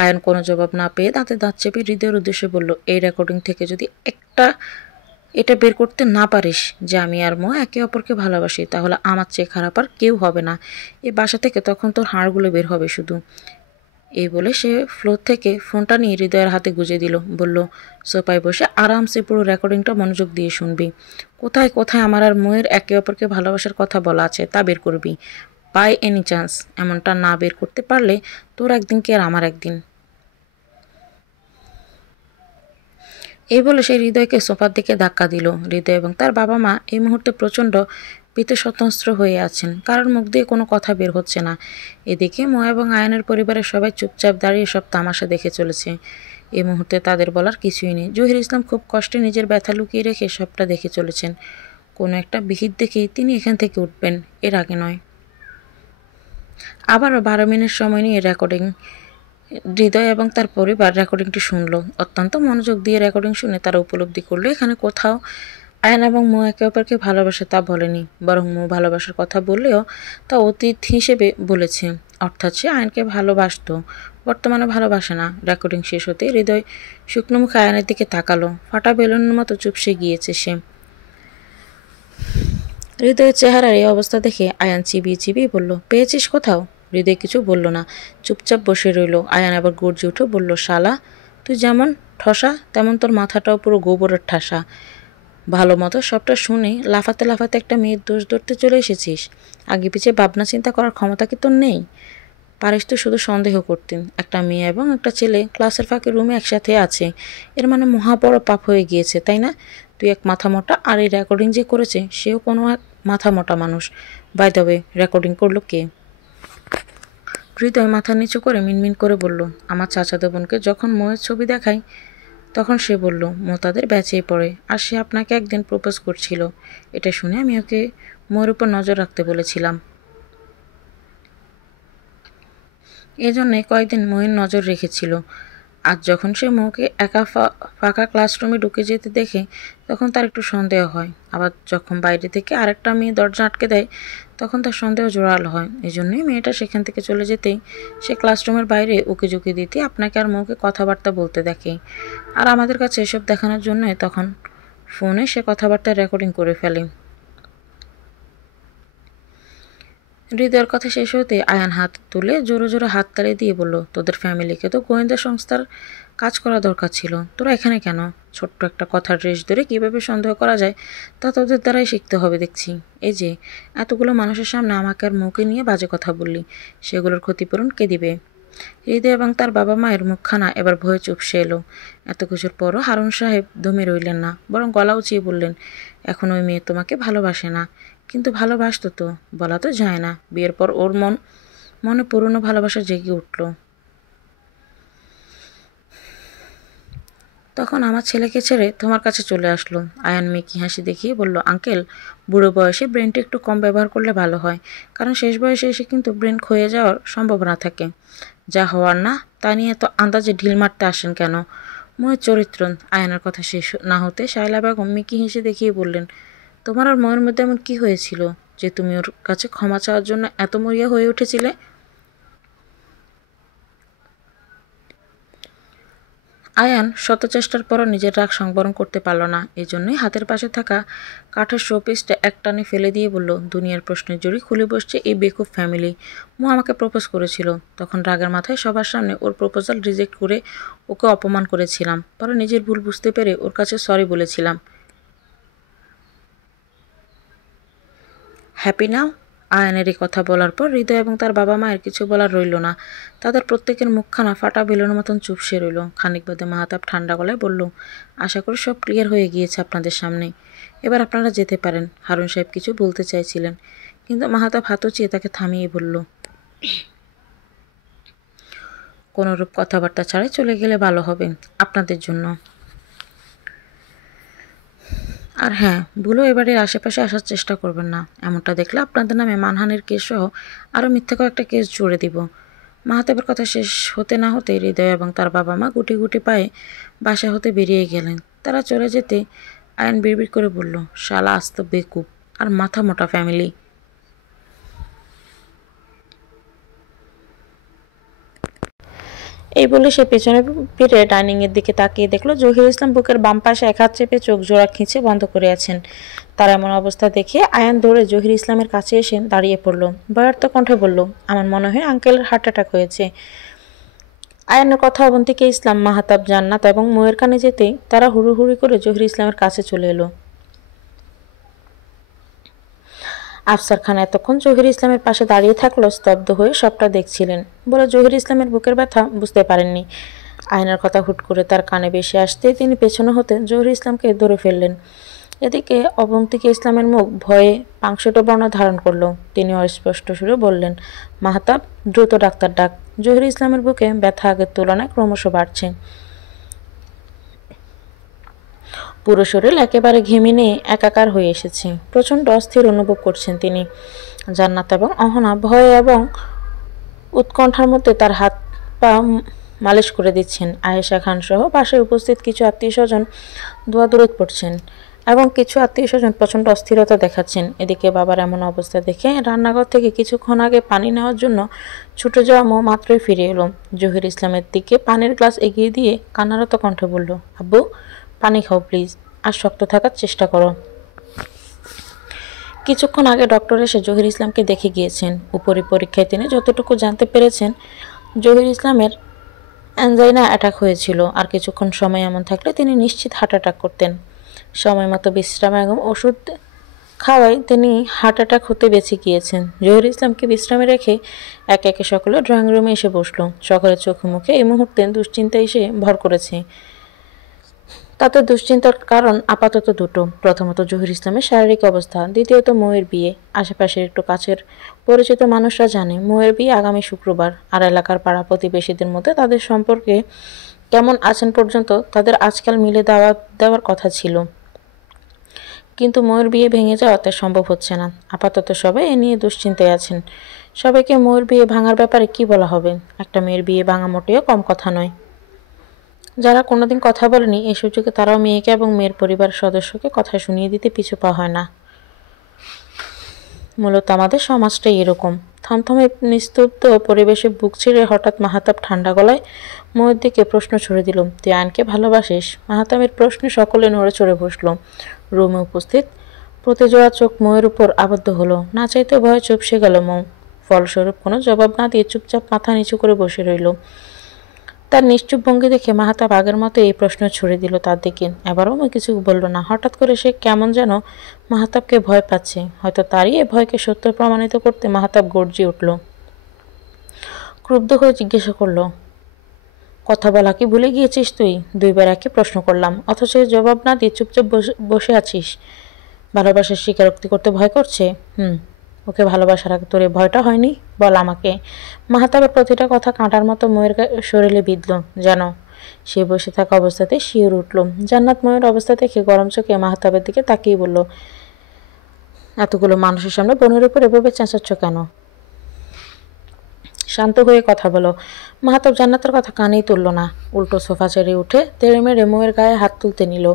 আয়ান কোনো জবাব না পেয়ে দাঁতে দাঁত চেপে হৃদয়ের উদ্দেশ্যে বলল, এই রেকর্ডিং থেকে যদি এটা বের করতে না পারিস যে আমি আর মৌ একে অপরকে ভালোবাসি, তাহলে আমার চেয়ে খারাপ আর কেউ হবে না এই বাসা থেকে। তখন তোর হাড়গুলো বের হবে শুধু। এই বলে সে ফ্লোর থেকে ফোনটা নিয়ে হৃদয়ের হাতে গুজে দিল। বলল, সোফায় বসে আরামসে পুরো রেকর্ডিংটা মনোযোগ দিয়ে শুনবি। কোথায় কোথায় আমার আর মৌয়ের একে অপরকে ভালোবাসার কথা বলা আছে তা বের করবি। বাই এনি চান্স এমনটা না বের করতে পারলে তোর একদিন কি আর আমার একদিন। এই বলে সে হৃদয়কে সোফার দিকে ধাক্কা দিল। হৃদয় এবং তার বাবা মা এই মুহূর্তে প্রচণ্ড ভীতসন্ত্রস্ত হয়ে আছেন। কারোর মুখ দিয়ে কোনো কথা বের হচ্ছে না। এদিকে মৌ এবং আয়ানের পরিবারের সবাই চুপচাপ দাঁড়িয়ে সব তামাশা দেখে চলেছে। এই মুহূর্তে তাদের বলার কিছুই নেই। জহির ইসলাম খুব কষ্টে নিজের ব্যথা লুকিয়ে রেখে সবটা দেখে চলেছেন। কোনো একটা বিহিত দেখেই তিনি এখান থেকে উঠবেন, এর আগে নয়। আবারও 12 মিনিট সময় নিয়ে রেকর্ডিং হৃদয় এবং তার পরিবার রেকর্ডিংটি শুনল। অত্যন্ত মনোযোগ দিয়ে রেকর্ডিং শুনে তারা উপলব্ধি করলো এখানে কোথাও আয়ান এবং মৌ একে অপরকে ভালোবাসে তা বলেনি, বরং মৌ ভালোবাসার কথা বললেও তা অতীত হিসেবে বলেছে। অর্থাৎ সে আয়ানকে ভালোবাসত, বর্তমানে ভালোবাসে না। রেকর্ডিং শেষ হতে হৃদয় শুকনো মুখে আয়ানের দিকে তাকালো। ফাটা বেলুনের মতো চুপসে গিয়েছে সে। হৃদয়ের চেহারার এই অবস্থা দেখে আয়ান চিবিয়ে চিবিয়ে বলল, পেয়েছিস কোথাও? হৃদয় কিছু বলল না, চুপচাপ বসে রইল। আয়ান আবার গর্জে উঠে বলল, শালা, তুই যেমন ঠসা তেমন তোর মাথাটাও পুরো গোবরের ঠাসা। ভালো মতো সবটা শুনে লাফাতে লাফাতে একটা মেয়ের দোষ ধরতে চলে এসেছিস। আগে পিছিয়ে ভাবনা চিন্তা করার ক্ষমতা কি তোর নেই? পারিস তো শুধু সন্দেহ করতেন। একটা মেয়ে এবং একটা ছেলে ক্লাসের ফাঁকে রুমে একসাথে আছে, এর মানে মহা বড় পাপ হয়ে গিয়েছে, তাই না? তুই এক মাথা মোটা, আর এই রেকর্ডিং যে করেছে সেও কোনো এক মাথা মোটা মানুষ। বাই দ্য ওয়ে, রেকর্ডিং করলো কে? হৃদয় মাথা নিচু করে মিনমিন করে বলল, আমার চাচাতো বোনকে যখন মৌয়ের ছবি দেখাই তখন সে বলল মৌ তাদের ব্যাচেই পড়ে, আর সে আপনাকে একদিন প্রপোজ করছিল। এটা শুনে আমি ওকে মৌয়ের উপর নজর রাখতে বলেছিলাম। এজন্যে কয়েকদিন মৌয়ের নজর রেখেছিল। আজ যখন সে মৌকে একা ফাঁকা ক্লাসরুমে ঢুকে যেতে দেখে তখন তার একটু সন্দেহ হয়। আবার যখন বাইরে থেকে আরেকটা মেয়ে দরজা আটকে দেয় তখন তার সন্দেহ জোরালো হয়। এজন্যই মেয়েটা সেখান থেকে চলে যেতেই সে ক্লাসরুমের বাইরে উকি ঝুঁকি দিতে আপনাকে আর মৌকে কথাবার্তা বলতে দেখে। আর আমাদের কাছে এসব দেখানোর জন্যই তখন ফোনে সে কথাবার্তা রেকর্ডিং করে ফেলে। হৃদয়ের কথা শেষ হতে আয়ান হাত তুলে জোরে জোরে হাততালি দিয়ে বলল, তোদের ফ্যামিলিকে তো গোয়েন্দা সংস্থার কাজ করা দরকার ছিল। তোরা এখানে কেন? ছোট্ট একটা কথার রেশ ধরে কীভাবে সন্দেহ করা যায় তা তোদের দ্বারাই শিখতে হবে দেখছি। এই যে এতগুলো মানুষের সামনে আমাকে আর মৌকে নিয়ে বাজে কথা বললি, সেগুলোর ক্ষতিপূরণ কে দিবে? হৃদয় এবং তার বাবা মায়ের মুখখানা এবার ভয়ে চুপসে এলো। এত কিছুর পরও হারুন সাহেব দমে রইলেন না, বরং গলা উঁচিয়ে বললেন, এখন ওই মেয়ে তোমাকে ভালোবাসে না, কিন্তু ভালোবাসতো তো, বলা তো যায় না। বিয়ের পর ওর মনে পুরনো ভালোবাসা জেগে উঠল। তখন আমার ছেলেকে ছেড়ে তোমার কাছে চলে আসলো। আয়ান মেকি হাসি দেখিয়ে বলল, আঙ্কেল, বুড়ো বয়সে ব্রেনটা একটু কম ব্যবহার করলে ভালো হয়, কারণ শেষ বয়সে এসে কিন্তু ব্রেন ক্ষয়ে যাওয়ার সম্ভাবনা থাকে। যা হওয়ার না তা নিয়ে তো আন্দাজে ঢিল মারতে আসেন কেন? ময়ের চরিত্র। আয়ানের কথা শেষ না হতে শায়লা বেগম মেকি হেসে দেখিয়ে বললেন, তোমার আর ময়ের মধ্যে এমন কি হয়েছিল যে তুমি ওর কাছে ক্ষমা চাওয়ার জন্য এত মরিয়া হয়ে উঠেছিলে? আয়ান শত চেষ্টার পরও নিজের রাগ সংবরণ করতে পারল না। এই জন্যই হাতের পাশে থাকা কাঠের শোপিসটা একটানে ফেলে দিয়ে বলল, দুনিয়ার প্রশ্নের জুড়ি খুলে বসছে এই বেকুব ফ্যামিলি। মু আমাকে প্রপোজ করেছিল, তখন রাগের মাথায় সবার সামনে ওর প্রপোজাল রিজেক্ট করে ওকে অপমান করেছিলাম। পরে নিজের ভুল বুঝতে পেরে ওর কাছে সরি বলেছিলাম। Happy now? আয়ানের এই কথা বলার পর হৃদয় এবং তার বাবা মায়ের কিছু বলার রইল না। তাদের প্রত্যেকের মুখখানা ফাটা বেলুনের মতন চুপসে রইল। খানিক বাদে মাহাতাব ঠান্ডা গলায় বলল, আশা করি সব ক্লিয়ার হয়ে গিয়েছে আপনাদের সামনে। এবার আপনারা যেতে পারেন। হারুন সাহেব কিছু বলতে চাইছিলেন, কিন্তু মাহাতাব হাত উঁচিয়ে তাকে থামিয়ে বলল, কোনোরূপ কথাবার্তা ছাড়াই চলে গেলে ভালো হবে আপনাদের জন্য। আর হ্যাঁ, ভুলেও এ বাড়ির আশেপাশে আসার চেষ্টা করবেন না। এমনটা দেখলে আপনাদের নামে মানহানির কেস সহ আরও মিথ্যে কয়েকটা কেস জুড়ে দিব। মাহাতাবের কথা শেষ হতে না হতে হৃদয় এবং তার বাবা মা গুটি গুটি পায়ে বাসা হতে বেরিয়ে গেলেন। তারা চলে যেতে আয়ন বিড়বিড় করে বলল, শালা আস্ত বেকুব আর মাথা মোটা ফ্যামিলি। এই বলে সে পেছনে ফিরে ডাইনিংয়ের দিকে তাকিয়ে দেখলো জহির ইসলাম বুকের বাম পাশে এক হাত চেপে চোখ জোড়া খিঁচে বন্ধ করে আছেন। তার এমন অবস্থা দেখে আয়ান দৌড়ে জহির ইসলামের কাছে এসে দাঁড়িয়ে পড়ল। ভয়ার্ত কণ্ঠে বলল, আমার মনে হয় আঙ্কেলের হার্ট অ্যাটাক হয়েছে। আয়ানের কথা অবন্তিকে ইসলাম, মাহাতাব, জান্নাত এবং ময়ের কানে যেতেই তারা হুড়ুহুড়ি করে জহির ইসলামের কাছে চলে এলো। আফসার খান এতক্ষণ জহির ইসলামের পাশে দাঁড়িয়ে থাকলো, স্তব্ধ হয়ে সবটা দেখছিলেন বলে জহির ইসলামের বুকের ব্যথা বুঝতে পারেননি। আয়নার কথা হুট করে তার কানে বেশি আসতেই তিনি পেছনে হতে জহির ইসলামকে ধরে ফেললেন। এদিকে অবন্তিকে ইসলামের মুখ ভয়ে পাংশট বর্ণ ধারণ করলো। তিনি অস্পষ্ট সুরে বললেন, মাহতাব, দ্রুত ডাক্তার ডাক। জহির ইসলামের বুকে ব্যথা আগের তুলনায় ক্রমশ বাড়ছে। পুরো শরীর একেবারে ঘেমে নিয়ে একাকার হয়ে এসেছে। প্রচণ্ড অস্থির অনুভব করছেন তিনি। জান্নাত এবং অহনা ভয় এবং উৎকণ্ঠার মধ্যে তার হাত পা মালিশ করে দিচ্ছেন। আয়েশা খান সহ বাসায় উপস্থিত কিছু আত্মীয় স্বজন দোয়াদুরত পড়ছেন এবং কিছু আত্মীয় স্বজন প্রচণ্ড অস্থিরতা দেখাচ্ছেন। এদিকে বাবার এমন অবস্থা দেখে রান্নাঘর থেকে কিছুক্ষণ আগে পানি নেওয়ার জন্য ছুটে যাওয়া মো মাত্রই ফিরে এলো। জহির ইসলামের দিকে পানির গ্লাস এগিয়ে দিয়ে কান্নারত কণ্ঠে বলল, আব্বু, পানি খাও প্লিজ, আর শক্ত থাকার চেষ্টা করো। কিছুক্ষণ আগে ডক্টর এসে জহির ইসলামকে দেখে গিয়েছেন। উপরি পরীক্ষায় তিনি যতটুকু জানতে পেরেছেন, জহির ইসলামের অ্যানজাইনা অ্যাটাক হয়েছিল, আর কিছুক্ষণ সময় এমন থাকলে তিনি নিশ্চিত হার্ট অ্যাটাক করতেন। সময় মতো বিশ্রাম এবং ওষুধ খাওয়ায় তিনি হার্ট অ্যাটাক হতে বেঁচে গিয়েছেন। জহির ইসলামকে বিশ্রামে রেখে একে একে সকলে ড্রয়িং রুমে এসে বসলো। সকলের চোখে মুখে এই মুহূর্তে দুশ্চিন্তা এসে ভর করেছে। তাতে দুশ্চিন্তার কারণ আপাতত দুটো। প্রথমত জহির ইসলামের শারীরিক অবস্থা, দ্বিতীয়ত ময়ের বিয়ে। আশেপাশের একটু কাছের পরিচিত মানুষরা জানে ময়ের বিয়ে আগামী শুক্রবার, আর এলাকার পাড়া প্রতিবেশীদের মধ্যে তাদের সম্পর্কে কেমন আছেন পর্যন্ত তাদের আজকাল মিলে দেওয়ার কথা ছিল, কিন্তু ময়ের বিয়ে ভেঙে যাওয়াতে সম্ভব হচ্ছে না। আপাতত সবাই এ নিয়ে দুশ্চিন্তায় আছেন। সবাইকে ময়ের বিয়ে ভাঙার ব্যাপারে কি বলা হবে? একটা মেয়ের বিয়ে ভাঙা মোটেও কম কথা নয়। যারা কোনোদিন কথা বলেনি, এই সুযোগে তারাও মেয়েকে এবং মেয়ের পরিবার সদস্যকে কথা শুনিয়ে দিতে পিছু পা হয় না। মূলত আমাদের সমাজটাই এরকম। থমথমে নিস্তব্ধ পরিবেশে বুক ছিঁড়ে হঠাৎ মাহাতাব ঠান্ডা গলায় ময়ের দিকে প্রশ্ন ছুড়ে দিল, তুই আয়নকে ভালোবাসিস? মাহাতাবের প্রশ্নে সকলে নড়ে চড়ে বসল। রুমে উপস্থিত প্রতিজোড়া চোখ ময়ের উপর আবদ্ধ হলো। না চাইতে ভয়ে চুপসে গেল মৌ। ফলস্বরূপ কোনো জবাব না দিয়ে চুপচাপ মাথা নিচু করে বসে রইল। তার নিশ্চুপ ভঙ্গি দেখে মাহাতাব আগের মতো এই প্রশ্ন ছুড়ে দিল তার দিকে। এবারও আমি কিছু বলল না। হঠাৎ করে সে কেমন যেন মাহাতাবকে ভয় পাচ্ছে। হয়তো তারই এ ভয়কে সত্য প্রমাণিত করতে মাহাতাব গর্জে উঠল। ক্রুদ্ধ হয়ে জিজ্ঞাসা করল, কথা বলা কি ভুলে গিয়েছিস তুই? দুইবার একই প্রশ্ন করলাম, অথচ জবাব না দিয়ে চুপচাপ বসে আছিস। ভালোবাসার স্বীকারোক্তি করতে ভয় করছে? ওকে ভালোবাসার আগে তোর ভয়টা হয়নি? বল আমাকে। মাহাতাবের প্রতিটা কথা কাঁটার মতো ময়ের শরীরে বিঁধল। যেন সে বসে থাকা অবস্থাতে শিউরে উঠল। জান্নাত ময়ের অবস্থা দেখে গরম চোখে মাহাতাবের দিকে তাকিয়ে বলল, এতগুলো মানুষের সামনে বোনের উপর এভাবে চেঁচাচ্ছ কেন? শান্ত হয়ে কথা বলো। মাহাতাব জান্নাতের কথা কানেই তুলল না, উল্টো সোফা ছেড়ে উঠে তেড়ে মেরে ময়ের গায়ে হাত তুলতে নিল।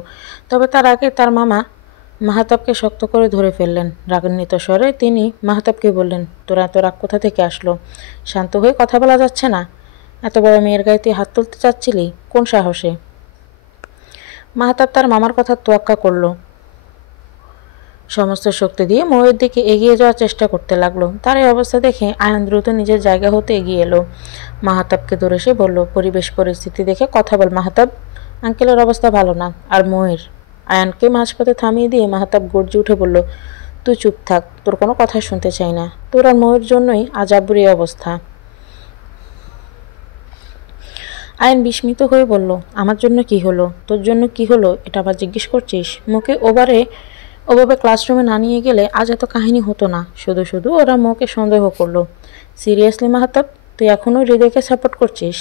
তবে তার আগে তার মামা মাহাতাবকে শক্ত করে ধরে ফেললেন। রাগান্বিত স্বরে তিনি মাহাতাবকে বললেন, তোরা এত রাগ কোথা থেকে আসলো? শান্ত হয়ে কথা বলা যাচ্ছে না? এত বড় মেয়ের গায়ে তুই হাত তুলতে চাচ্ছিলি কোন সাহসে? মাহতাব তার মামার কথা তোয়াক্কা করলো, সমস্ত শক্তি দিয়ে ময়ের দিকে এগিয়ে যাওয়ার চেষ্টা করতে লাগলো। তার এই অবস্থা দেখে আয়ান দ্রুত নিজের জায়গা হতে এগিয়ে এলো। মাহতাবকে দূরে এসে বলল, পরিবেশ পরিস্থিতি দেখে কথা বল মাহতাব, আঙ্কেলের অবস্থা ভালো না। আর ময়ের আয়ানকে মাঝপথে থামিয়ে দিয়ে মাহতাব গর্জে উঠে বলল, তুই চুপ থাক, তোর কোনো কথা শুনতে চাই না। তোর আর ময়ের জন্যই আজ আব্বুর এই অবস্থা। আয়ান বিস্মিত হয়ে বলল, আমার জন্য কি হলো? তোর জন্য কি হলো এটা আবার জিজ্ঞেস করছিস? মুখে ওভাবে ক্লাসরুমে না নিয়ে গেলে আজ এত কাহিনী হতো না। শুধু শুধু ওরা মোকে সন্দেহ করলো। সিরিয়াসলি মাহতাব, তুই এখনও হৃদয়কে সাপোর্ট করছিস?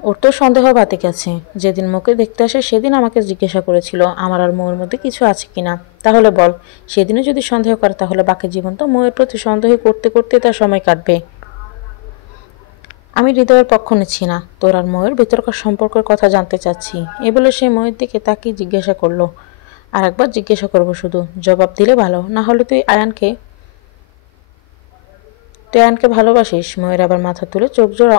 ওর তো সন্দেহ বাতি গেছে। যেদিন মোকে দেখতে আসে সেদিন আমাকে জিজ্ঞাসা করেছিল আমার আর মৌয়ের মধ্যে কিছু আছে কিনা। তাহলে বল, সেদিনও যদি সন্দেহ করে তাহলে বাকি জীবন তো মৌয়ের প্রতি সন্দেহ করতে করতে তার সময় কাটবে। আমি হৃদয়ের পক্ষ নিচ্ছি না, তোর আর ময়ের ভেতরকার সম্পর্কের কথা জানতে চাচ্ছি। এ বলে সে ময়ের দিকে তাকিয়ে জিজ্ঞাসা করলো, আর একবার জিজ্ঞাসা করবো, শুধু জবাব দিলে ভালো, না হলে তুই আয়ানকে ভালোবাসিস? ময়ের আবার মাথা তুলে চোখ জোড়া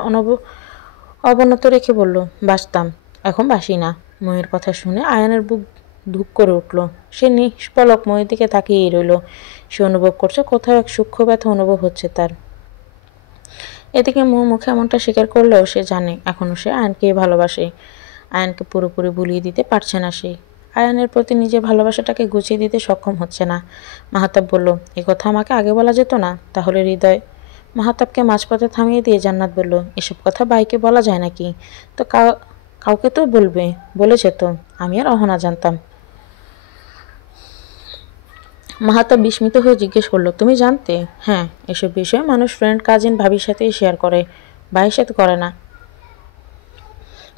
অবনত রেখে বলল, বাসতাম, এখন বাসি না। ময়ের কথা শুনে আয়ানের বুক ধুক করে উঠল। সে নিষ্পলক ময়ের দিকে তাকিয়েই রইল। সে অনুভব করছে কোথাও এক সূক্ষ্ম ব্যথা অনুভব হচ্ছে তার। এদিকে মুখে এমনটা স্বীকার করলেও সে জানে এখনও সে আয়ানকেই ভালোবাসে। আয়ানকে পুরোপুরি ভুলিয়ে দিতে পারছে না সে। আয়ানের প্রতি নিজের ভালোবাসাটাকে গুছিয়ে দিতে সক্ষম হচ্ছে না। মাহতাব বলল, এ কথা আমাকে আগে বলা যেত না? তাহলে হৃদয় মাহতাবকে মাঝপথে থামিয়ে দিয়ে জান্নাত বলল, এসব কথা ভাইকে বলা যায় নাকি? তো কাউকে তো বলেছে তো। আমি আর অহনা জানতাম। মাহতাব বিস্মিত হয়ে জিজ্ঞেস করলো, তুমি জানতে? হ্যাঁ, এসব বিষয়ে মানুষ ফ্রেন্ড, কাজিন, ভাবির সাথেই শেয়ার করে, ভাইয়ের সাথে করে না।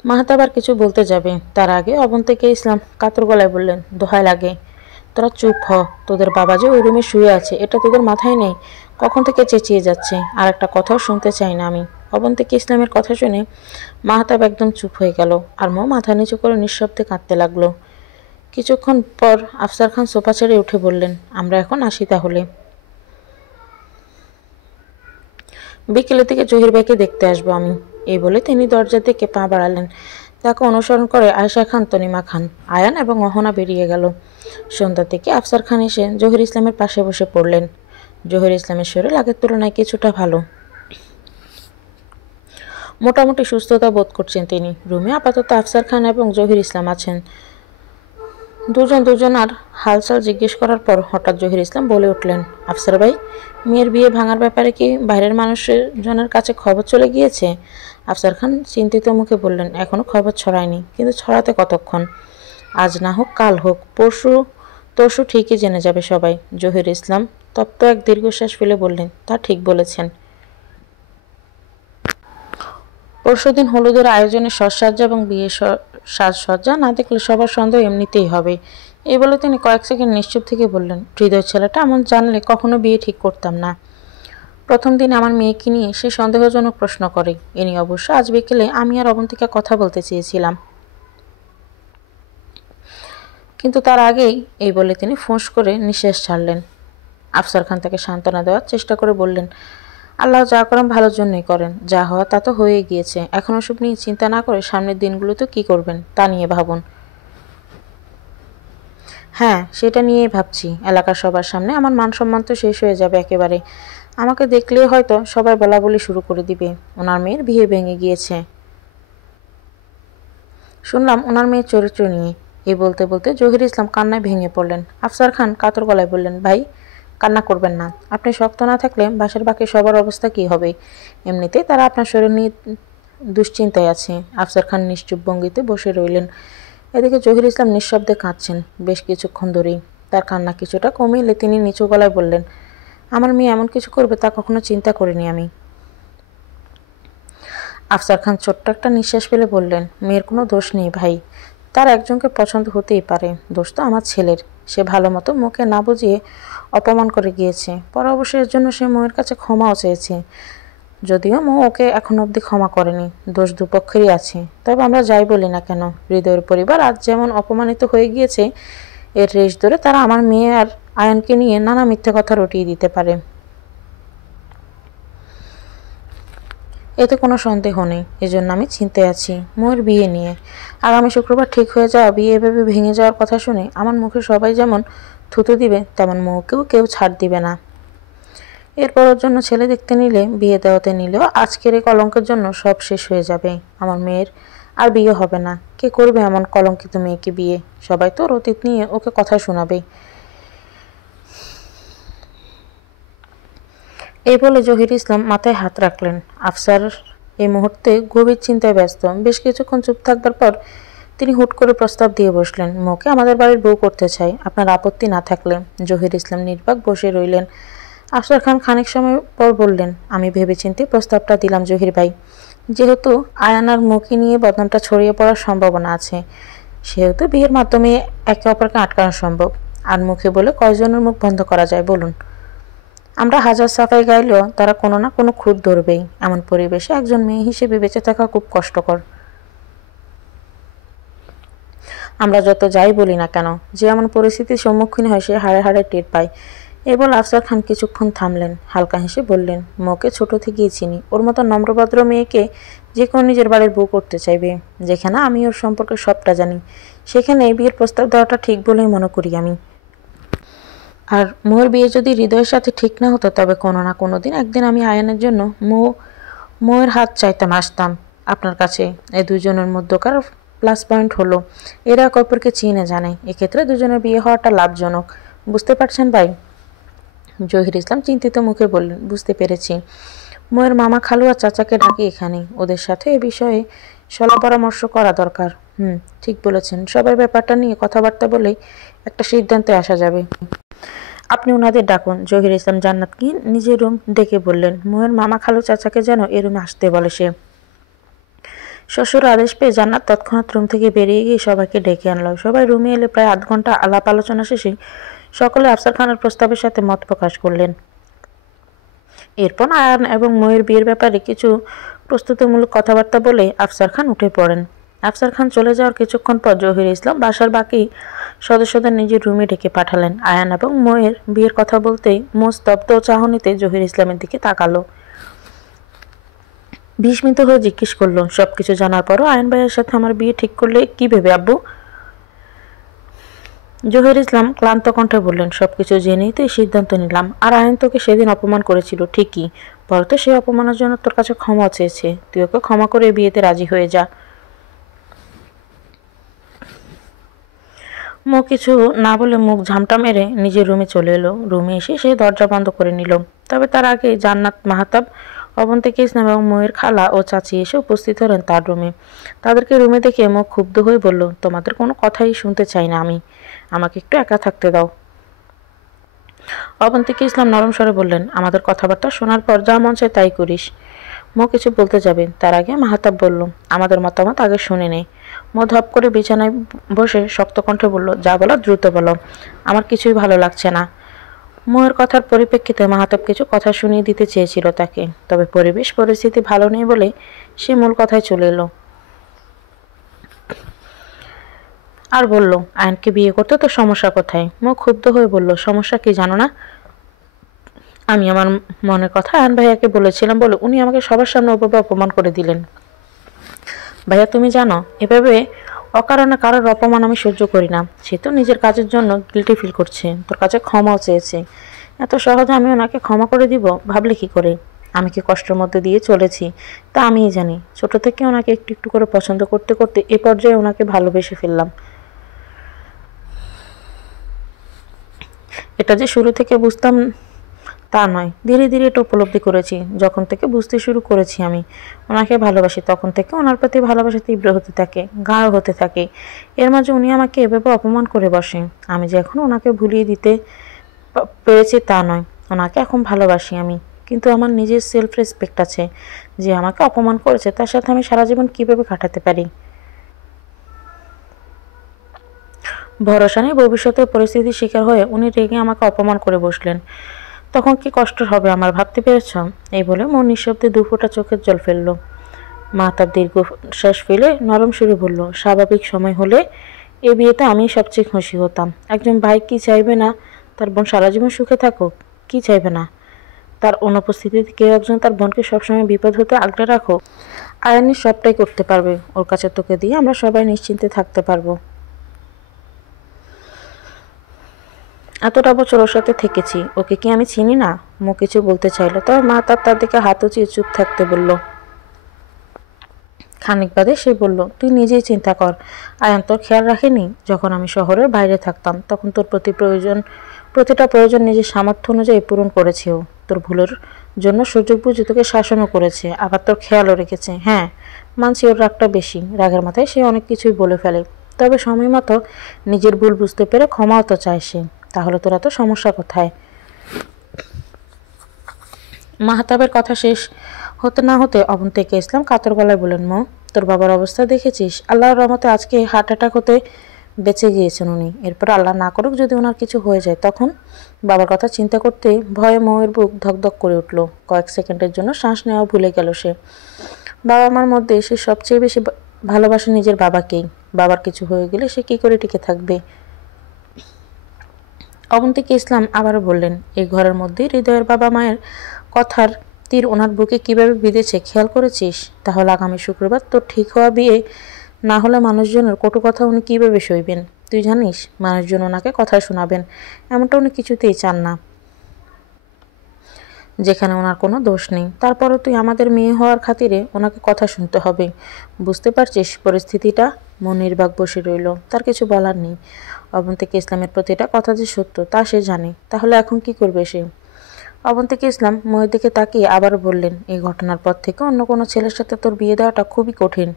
মাহতাব আর কিছু বলতে যাবে তার আগে অবন্তীকে ইসলাম কাতর গলায় বললেন, দোহাই লাগে, তোরা চুপ হ। তোদের বাবা যে ওই রুমে শুয়ে আছে এটা তোদের মাথায় নেই? কখন থেকে চেঁচিয়ে যাচ্ছে, আর একটা কথাও শুনতে চাই না আমি। অবন্তীকে ইসলামের কথা শুনে মাহতাব একদম চুপ হয়ে গেল, আর মাথা নিচু করে নিঃশব্দে কাঁদতে লাগলো। কিছুক্ষণ পর আফসার খান সোফা ছেড়ে উঠে বললেন, আমরা এখন আসি তাহলে। বিকেলের দিকে জহির ভাইকে দেখতে আসবো আমি। এই বলে তিনি দরজার দিকে পা বাড়ালেন। তাকে অনুসরণ করে আয়েশা খান, তনিমা খান, আয়ান এবং অহনা বেরিয়ে গেল। সন্ধ্যার দিকে আফসার খান এসে জহির ইসলামের পাশে বসে পড়লেন। জহির ইসলামের শরীর আগের তুলনায় কিছুটা ভালো, মোটামুটি সুস্থতা বোধ করছেন তিনি। রুমে আপাতত আফসার খান এবং জহির ইসলাম আছেন। দুজনার হালচাল জিজ্ঞেস করার পর হঠাৎ জহির ইসলাম বলে উঠলেন, আফসার ভাই, মেয়ের বিয়ে ভাঙার ব্যাপারে কি বাইরের মানুষজনের কাছে খবর চলে গিয়েছে? আফসার খান চিন্তিত মুখে বললেন, এখনো খবর ছড়ায়নি, কিন্তু ছড়াতে কতক্ষণ? আজ না হোক কাল হোক, পরশু ঠিকই জেনে যাবে সবাই। জহির ইসলাম তপ্ত এক দীর্ঘশ্বাস ফেলে বললেন, তা ঠিক বলেছেন। পরশুদিন হলুদের আয়োজনে সাজসজ্জা এবং বিয়ের সাজসজ্জা না দেখলে সবার সন্দেহ এমনিতেই হবে। এই বলে তিনি কয়েক সেকেন্ড নিশ্চুপ থেকে বললেন, হৃদয় ছেলেটা এমন জানলে কখনো বিয়ে ঠিক করতাম না। প্রথম দিন আমার মেয়েকে নিয়ে সে সন্দেহজনক প্রশ্ন করে। এ নিয়ে অবশ্য আজ বিকেলে আমি আর অবন্তিকা কথা বলতে চেয়েছিলাম, কিন্তু তার আগেই এই বলে তিনি ফোঁস করে নিঃশ্বাস ছাড়লেন। আফসার খান তাকে সান্ত্বনা দেওয়ার চেষ্টা করে বললেন, আল্লাহ যা করেন ভালোর জন্যই করেন, যা হওয়া তা তো হয়ে গিয়েছে। এখন ওসব নিয়ে চিন্তা না করে সামনের দিনগুলোতে কি করবেন তা নিয়ে ভাবুন। হ্যাঁ, সেটা নিয়েই ভাবছি। এলাকার সবার সামনে আমার মান সম্মান তো শেষ হয়ে যাবে একেবারে। আমাকে দেখলেই হয়তো সবাই বলাবলি শুরু করে দিবে, ওনার মেয়ের বিয়ে ভেঙে গিয়েছে। শুনলাম ওনার মেয়ের চরিত্র নিয়ে। এই বলতে বলতে জহির ইসলাম কান্নায় ভেঙে পড়লেন। আফসার খান কাতর গলায় বললেন, ভাই, কান্না করবেন না। আপনি শক্ত না থাকলে বাসার বাকি সবার অবস্থা কি হবে? এমনিতেই তারা আপনার শরীর নিয়ে দুশ্চিন্তায় আছে। আফসার খান নিশ্চুপ ভঙ্গিতে বসে রইলেন। এদিকে জহির ইসলাম নিঃশব্দে কাঁদছেন বেশ কিছুক্ষণ ধরেই। তার কান্না কিছুটা কমিয়ে তিনি নিচু গলায় বললেন, আমার মেয়ে এমন কিছু করবে তা কখনো চিন্তা করিনি আমি। আফসার খান ছোট্ট একটা নিঃশ্বাস ফেলে বললেন, মেয়ের কোনো দোষ নেই ভাই, তার একজনকে পছন্দ হতেই পারে। দোষ তো আমার ছেলের। সে ভালো মতো মুখে না বুঝিয়ে অপমান করে গিয়েছে। পরে অবশ্য এর জন্য সে মেয়ের কাছে ক্ষমাও চেয়েছে, যদিও ওকে এখন অবধি ক্ষমা করেনি। দোষ দুপক্ষেরই আছে। তবে আমরা যাই বলি না কেন, হৃদয়ের পরিবার আজ যেমন অপমানিত হয়ে গিয়েছে, এর রেশ ধরে তারা আমার মেয়ে আর আয়ানকে নিয়ে নানা মিথ্যে কথা রটিয়ে দিতে পারে। এতে কোনো সন্দেহ নেই। এজন্য আমি চিন্তায় আছি মোর বিয়ে নিয়ে। আগামী শুক্রবার ঠিক হয়ে যাওয়া বিয়ে এভাবে ভেঙে যাওয়ার কথা শুনে আমার মুখে সবাই যেমন থুতু দিবে, তেমন মুখেও কেউ ছাড় দিবে না। এরপর ওর জন্য ছেলে দেখতে নিলে, বিয়ে দেওয়াতে নিলেও আজকের এই কলঙ্কের জন্য সব শেষ হয়ে যাবে। আমার মেয়ের আর বিয়ে হবে না। কে করবে এমন কলঙ্কিত মেয়েকে বিয়ে? সবাই তো ওর অতীত নিয়ে ওকে কথা শোনাবে। এই বলে জহির ইসলাম মাথায় হাত রাখলেন। আফসার এই মুহূর্তে গভীর চিন্তায় ব্যস্ত। বেশ কিছুক্ষণ চুপ থাকবার পর তিনি হুট করে প্রস্তাব দিয়ে বসলেন, মোকে আমাদের বাড়ির বউ করতে চাই, আপনার আপত্তি না থাকলে। জহির ইসলাম নির্বাক বসে রইলেন। আফসার খান খানিক সময় পর বললেন, আমি ভেবেচিন্তে প্রস্তাবটা দিলাম জহির ভাই। যেহেতু আয়ানার মুখে নিয়ে বদনামটা ছড়িয়ে পড়ার সম্ভাবনা আছে, সেহেতু বিয়ের মাধ্যমে একে অপরকে আটকানো সম্ভব। আর মুখে বলে কয়জনের মুখ বন্ধ করা যায় বলুন? আমরা হাজার সাফাই গাইলেও তারা কোনো না কোনো খুঁত ধরবেই। এমন পরিবেশে একজন মেয়ে হিসেবে বেঁচে থাকা খুব কষ্টকর। আমরা যত যাই বলি না কেন, যে এমন পরিস্থিতির সম্মুখীন হয় সে হাড়ে হাড়ে টের পায়। এবার আফসার খান কিছুক্ষণ থামলেন, হালকা হেসে বললেন, মোকে ছোট থেকেই চিনি। ওর মতো নম্রভদ্র মেয়েকে যে কেউ নিজের বাড়ির বউ করতে চাইবে। যেখানে আমি ওর সম্পর্কে সবটা জানি, সেখানে বিয়ের প্রস্তাব দেওয়াটা ঠিক বলেই মনে করি আমি। আর মোর বিয়ে যদি হৃদয়ের সাথে ঠিক না হতো, তবে কোনো না কোনো দিন একদিন আমি আয়নের জন্য মোয়ের হাত চাইতাম, আসতাম আপনার কাছে। এই দুজনের মধ্যকার প্লাস পয়েন্ট হলো এরা একে অপরকে চিনে জানে। এক্ষেত্রে দুজনের বিয়ে হওয়াটা লাভজনক। বুঝতে পারছেন ভাই? জহির ইসলাম চিন্তিত মুখে বললেন, বুঝতে পেরেছি। মোয়ের মামা খালু আর চাচাকে ডাকি এখানে, ওদের সাথে এ বিষয়ে সলা পরামর্শ করা দরকার। ঠিক বলেছেন। সবাই ব্যাপারটা নিয়ে কথাবার্তা বলেই একটা সিদ্ধান্তে আসা যাবে। আপনি ওনাদের ডাকুন। জহির ইসলাম জান্নাতকে নিজের রুম ডেকে বললেন, মোয়ের মামা খালু চাচাকে যেন এ রুমে আসতে বলে সে। শ্বশুর আদেশ পেয়ে জান্নাত তৎক্ষণাৎ রুম থেকে বেরিয়ে গিয়ে সবাইকে ডেকে আনলো। সবাই রুমে এলে প্রায় আধ ঘন্টা আলাপ আলোচনা শেষে সকলে আফসার খানের প্রস্তাবের সাথে মত প্রকাশ করলেন। এরপর আয়ান এবং মোয়ের বিয়ের ব্যাপারে কিছু প্রস্তুতিমূলক কথাবার্তা বলে আফসার খান উঠে পড়েন। আফসার খান চলে যাওয়ার কিছুক্ষণ পর জহির ইসলাম বাসার বাকি সদস্যদের নিজের রুমে ডেকে পাঠালেন। আয়ান এবং মোয়ের বিয়ের কথা বলতেই মো স্তব্ধ চাহনিতে জহির ইসলামের দিকে তাকালো। বিস্মিত হয়ে জিজ্ঞেস করলো, সবকিছু জানার পরও আয়ন ভাইয়ের সাথে আমার বিয়ে ঠিক করলে কি ভেবে আব্বু? জহির ইসলাম ক্লান্ত কণ্ঠে বললেন, সবকিছু জেনেই তো এই সিদ্ধান্ত নিলাম। আর আয়ন তোকে সেদিন অপমান করেছিল ঠিকই, পরে সেই অপমানের জন্য তোর কাছে ক্ষমা চেয়েছে। তুই ওকে ক্ষমা করে বিয়েতে রাজি হয়ে যা। মো কিছু না বলে মুখ ঝামটা মেরে নিজের রুমে চলে এলো। রুমে এসে সে দরজা বন্ধ করে নিল। তবে তার আগে জান্নাত, মাহতাব, অবন্তিকা ইসলাম এবং মোয়ের খালা ও চাচি এসে উপস্থিত হলেন তার রুমে। তাদেরকে রুমে দেখে মো ক্ষুব্ধ হয়ে বলল, তোমাদের কোনো কথাই শুনতে চাই না আমি, আমাকে একটু একা থাকতে দাও। অবন্তিকা ইসলাম নরম স্বরে বললেন, আমাদের কথাবার্তা শোনার পর যা মন চায় তাই করিস। মো কিছু বলতে যাবে, তার আগে মাহতাব বলল, আমাদের মতামত আগে শুনে নেই। মো ধপ করে বিছানায় বসে শক্ত কণ্ঠে বলল, যা বলো দ্রুত বলো, আমার কিছুই ভালো লাগছে না। মোয়ের কথার পরিপ্রেক্ষিতে মাহতাব কিছু কথা শুনিয়ে দিতে চেয়েছিল তাকে, তবে পরিবেশ পরিস্থিতি ভালো নেই বলে সে মূল কথায় চলে এলো। আর বলল, আয়নকে বিয়ে করতে তো সমস্যা কোথায়? মো ক্ষুব্ধ হয়ে বলল, সমস্যা কি জানো না? আমি আমার মনের কথা আয়ন ভাইয়াকে বলেছিলাম বলে উনি আমাকে সবার সামনে ওভাবে অপমান করে দিলেন। ভাইয়া তুমি জানো, এভাবে অকারণে কারোর অপমান আমি সহ্য করি না। সে তো নিজের কাজের জন্য গিল্টি ফিল করছে, তোর কাছে ক্ষমাও চেয়েছে। এত সহজে আমি ওনাকে ক্ষমা করে দিব ভাবলে কি করে? আমি কি কষ্টের মধ্যে দিয়ে চলেছি তা আমিই জানি। ছোট থেকে ওনাকে একটু একটু করে পছন্দ করতে করতে এ পর্যায়ে ওনাকে ভালোবেসে ফেললাম। এটা যে শুরু থেকে বুঝতাম তা নয়, ধীরে ধীরে এটা উপলব্ধি করেছি। যখন থেকে বুঝতে শুরু করেছি আমি ওনাকে ভালোবাসি, তখন থেকে ওনার প্রতি ভালোবাসা তীব্র হতে থাকে, গাঢ় হতে থাকে। এর মাঝে উনি আমাকে এভাবে অপমান করে বসে। আমি যে এখন ওনাকে ভুলিয়ে দিতে পেরেছি তা নয়, ওনাকে এখন ভালোবাসি আমি। কিন্তু আমার নিজের সেলফ রেসপেক্ট আছে। যে আমাকে অপমান করেছে তার সাথে আমি সারা জীবন কিভাবে কাটাতে পারি? ভরসা নেই ভবিষ্যতের পরিস্থিতির শিকার হয়ে উনি রেগে আমাকে অপমান করে বসলেন। তখন কি কষ্ট হবে আমার, ভাবতে পেরেছ? এই বলে মন নিঃশব্দে দুফোঁটা চোখের জল ফেলল। মাহতাব দীর্ঘ শ্বাস ফেলে নরম সুরে বলল, স্বাভাবিক সময় হলে এ বিয়েতে আমি সবচেয়ে খুশি হতাম। একজন ভাই কি চাইবে না তার বোন সারা জীবন সুখে থাকুক? কি চাইবে না? তার অনুপস্থিতিতে কেউ একজন তার বোনকে সবসময় বিপদ হতে আগলে রাখো। আয়ানি সবটাই করতে পারবে, ওর কাছে তোকে দিয়ে আমরা সবাই নিশ্চিন্তে থাকতে পারবো। এতটা বছর ওর সাথে থেকেছি, ওকে কি আমি চিনি না? মুখ কিছু বলতে চাইলো, তবে মা তার দিকে হাত উঁচিয়ে চুপ থাকতে বলল। খানিক বাদে সে বলল, তুই নিজেই চিন্তা কর, আয়ান তোর খেয়াল রাখেনি? যখন আমি শহরের বাইরে থাকতাম তখন তোর প্রতিটা প্রয়োজন নিজের সামর্থ্য অনুযায়ী পূরণ করেছে ও। তোর ভুলের জন্য সুযোগ বুঝে তোকে শাসনও করেছে, আবার তোর খেয়ালও রেখেছে। হ্যাঁ, মানছি ওর রাগটা বেশি, রাগের মাথায় সে অনেক কিছুই বলে ফেলে, তবে সময় মতো নিজের ভুল বুঝতে পেরে ক্ষমাও তো চায় সে। তাহলে তোরা তো সমস্যা কোথায়? মাহতাবের কথা শেষ হতে না হতে অবন্তিকা ইসলাম কাতর গলায় বলেন, মো, তোর বাবার অবস্থা দেখেছিস? আল্লাহর রহমতে আজকে হার্ট অ্যাটাক হতে বেঁচে গিয়েছেন উনি। এরপর আল্লাহ না করুক যদি ওনার কিছু হয়ে যায় তখন? বাবার কথা চিন্তা করতে ভয়ে মৌয়ের বুক ধকধক করে উঠল। কয়েক সেকেন্ডের জন্য শ্বাস নেওয়া ভুলে গেল সে। বাবা মার মধ্যে সে সবচেয়ে বেশি ভালোবাসে নিজের বাবাকেই। বাবার কিছু হয়ে গেলে সে কি করে টিকে থাকবে? অবন্তিকা ইসলাম আবারও বললেন, এই ঘরের মধ্যে হৃদয়ের বাবা মায়ের কথার তীর ওনার বুকে কিভাবে বিঁধেছে খেয়াল করেছিস? তাহলে আগামী শুক্রবার তোর ঠিক হওয়া বিয়ে না হলে মানুষজনের কটু কথা উনি কিভাবে সইবেন? তুই জানিস মানুষজন ওনাকে কথা শোনাবেন, এমনটা উনি কিছুতেই চান না, যেখানে ওনার কোনো দোষ নেই। তারপরও তুই আমাদের মেয়ে হওয়ার খাতিরে ওনাকে কথা শুনতে হবে। বুঝতে পারছিস পরিস্থিতিটা? মন নির্বাক বসে রইল, তার কিছু বলার নেই। অবন্তিকা ইসলামের প্রতিটা কথা যে সত্য তা সে জানে, তাহলে এখন কি করবে সে? অবন্তিকা ইসলাম ময়ের দিকে তাকিয়ে আবারও বললেন, এই ঘটনার পর থেকে অন্য কোনো ছেলের সাথে তোর বিয়ে দেওয়াটা খুবই কঠিন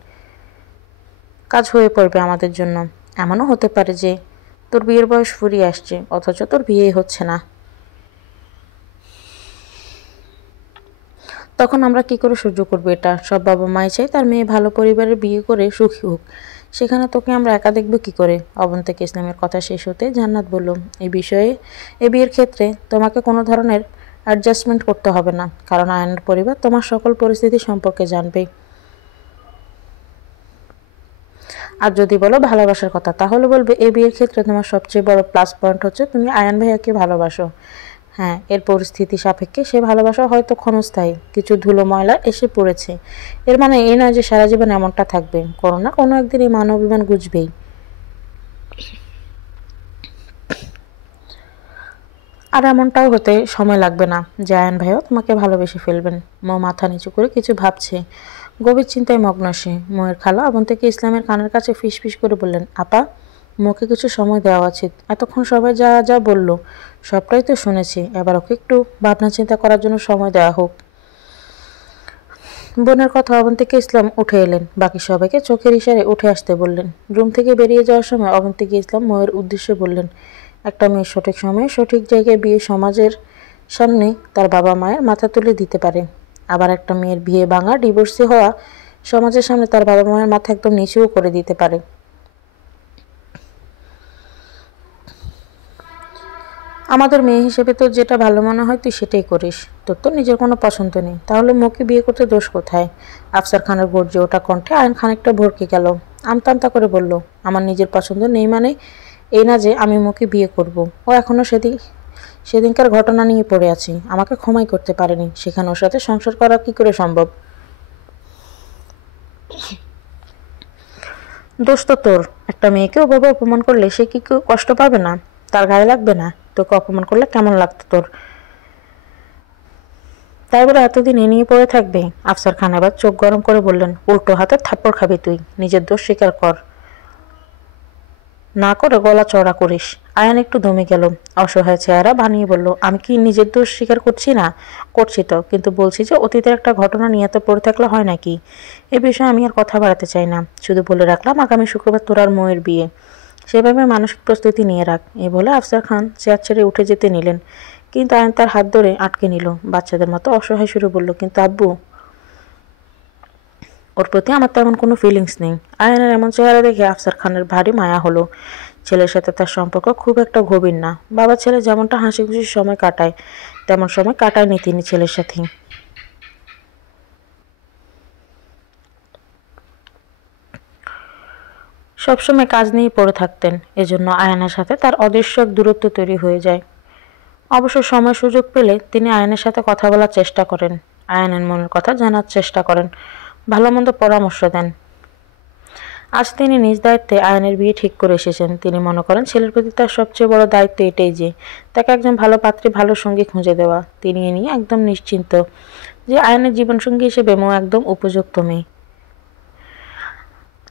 কাজ হয়ে পড়বে আমাদের জন্য। এমনও হতে পারে যে তোর বিয়ের বয়স ফুরিয়ে আসছে অথচ তোর বিয়েই হচ্ছে না। তখন আমরা কি করে সহ্য করবো এটা? সব বাবা মাই চাই তার মেয়ে ভালো পরিবারে বিয়ে করে সুখী হোক, সেখানে তোকে আমরা একা দেখবো কি করে? অবন্তিকা ইসলামের কথা শেষ হতে জান্নাত বলল, এই বিয়ের ক্ষেত্রে তোমাকে কোনো ধরনের অ্যাডজাস্টমেন্ট করতে হবে না, কারণ আয়নের পরিবার তোমার সকল পরিস্থিতি সম্পর্কে জানবে। আর যদি বলো ভালোবাসার কথা, তাহলে বলবে এই বিয়ের ক্ষেত্রে তোমার সবচেয়ে বড় প্লাস পয়েন্ট হচ্ছে তুমি আয়ান ভাইয়াকে ভালোবাসো। হ্যাঁ, এর পরিস্থিতি সাপেক্ষে সে ভালোবাসা হয়তো ক্ষণস্থায়ী, কিছু ধুলো ময়লা এসে পড়েছে, এর মানে এই নয় যে সারা জীবন এমনটা থাকবে। কোনো না কোনো একদিন এই মান অভিমান গুজবেই। আর এমনটাও হতে সময় লাগবে না যে আয়ান ভাইও তোমাকে ভালোবেসে ফেলবেন। মো মাথা নিচু করে কিছু ভাবছে, গভীর চিন্তায় মগ্ন সে। মোয়ের খালা অবন্তিকা ইসলামের কানের কাছে ফিসফিস করে বললেন, আপা, মোকে কিছু সময় দেওয়া উচিত। এতক্ষণ সবাই যা যা বলল সবটাই তো শুনেছি, এবার ওকে একটু ভাবনা চিন্তা করার জন্য সময় দেওয়া হোক। বোনের কথা অবন্তিকা ইসলাম উঠে এলেন, বাকি সবাইকে চোখের ইশারে উঠে আসতে বললেন। রুম থেকে বেরিয়ে যাওয়ার সময় অবন্তিকা ইসলাম মোয়ের উদ্দেশ্যে বললেন, একটা মেয়ে সঠিক সময়ে সঠিক জায়গায় বিয়ে সমাজের সামনে তার বাবা মায়ের মাথা তুলে দিতে পারে, আবার একটা মেয়ের বিয়ে ভাঙা ডিভোর্সি হওয়া সমাজের সামনে তার বাবা মায়ের মাথা একদম নিচুও করে দিতে পারে। আমাদের মেয়ে হিসেবে তোর যেটা ভালো মনে হয় তুই সেটাই করিস, তোর তো নিজের কোনো পছন্দ নেই, তাহলে মোকে বিয়ে করতে দোষ কোথায়? আফসার খানের গর্জে ওটা কণ্ঠে আয়ন খানিকটা ভরকে গেল, আমতা আমতা করে বলল, আমার নিজের পছন্দ নেই মানে এই না যে আমি মোকে বিয়ে করব। ও এখনও সেদিনকার ঘটনা নিয়ে পড়ে আছি, আমাকে ক্ষমাই করতে পারেনি, সেখানে ওর সাথে সংসার করা কি করে সম্ভব? দোষ তো তোর। একটা মেয়েকে ওভাবে অপমান করলে সে কি কেউ কষ্ট পাবে না? তার গায়ে লাগবে না? তোকে অপমান করলে কেমন লাগতো তোর? তাই বলে এতদিন এ নিয়ে পড়ে থাকবে? আফসার খান এবার চোখ গরম করে বললেন, উল্টো হাতে থাপ্পড় খাবি তুই, নিজের দোষ স্বীকার কর, না করে গলা চড়া করিস। আয়ান একটু দমে গেল, অসহায় চেহারা বানিয়ে বলল, আমি কি নিজের দোষ স্বীকার করছি না? করছি তো, কিন্তু বলছি যে অতীতের একটা ঘটনা নিয়ে তো পড়ে থাকলে হয় নাকি? এ বিষয়ে আমি আর কথা বাড়াতে চাই না, শুধু বলে রাখলাম আগামী শুক্রবার তোর আর মোয়ের বিয়ে, সেভাবে মানসিক প্রস্তুতি নিয়ে রাখ। এই বলে আফসার খান চেয়ার ছেড়ে উঠে যেতে নিলেন, কিন্তু আয়ন তার হাত ধরে আটকে নিল, বাচ্চাদের মতো অসহায় সুরে বলল, কিন্তু আব্বু, ওর প্রতি আমার তেমন কোনো ফিলিংস নেই। আয়নের এমন চেহারা দেখে আফসার খানের ভারী মায়া হলো। ছেলের সাথে তার সম্পর্ক খুব একটা গভীর না, বাবা ছেলে যেমনটা হাসি খুশি সময় কাটায় তেমন সময় কাটায়নি তিনি ছেলের সাথে। সবসময় কাজ নিয়ে পড়ে থাকতেন, এজন্য আয়নের সাথে তার অদৃশ্য এক দূরত্ব তৈরি হয়ে যায়। অবশ্য সময় সুযোগ পেলে তিনি আয়ানের সাথে কথা বলার চেষ্টা করেন, আয়ানের মনের কথা জানার চেষ্টা করেন, ভালো মন্দ পরামর্শ দেন। আজ তিনি নিজ দায়িত্বে আয়ানের বিয়ে ঠিক করে এসেছেন। তিনি মনে করেন ছেলের প্রতি তার সবচেয়ে বড় দায়িত্ব এটাই যে তাকে একজন ভালো পাত্রী, ভালো সঙ্গী খুঁজে দেওয়া। তিনি এ নিয়ে একদম নিশ্চিন্ত যে আয়ানের জীবনসঙ্গী হিসেবে মো একদম উপযুক্ত মেয়ে।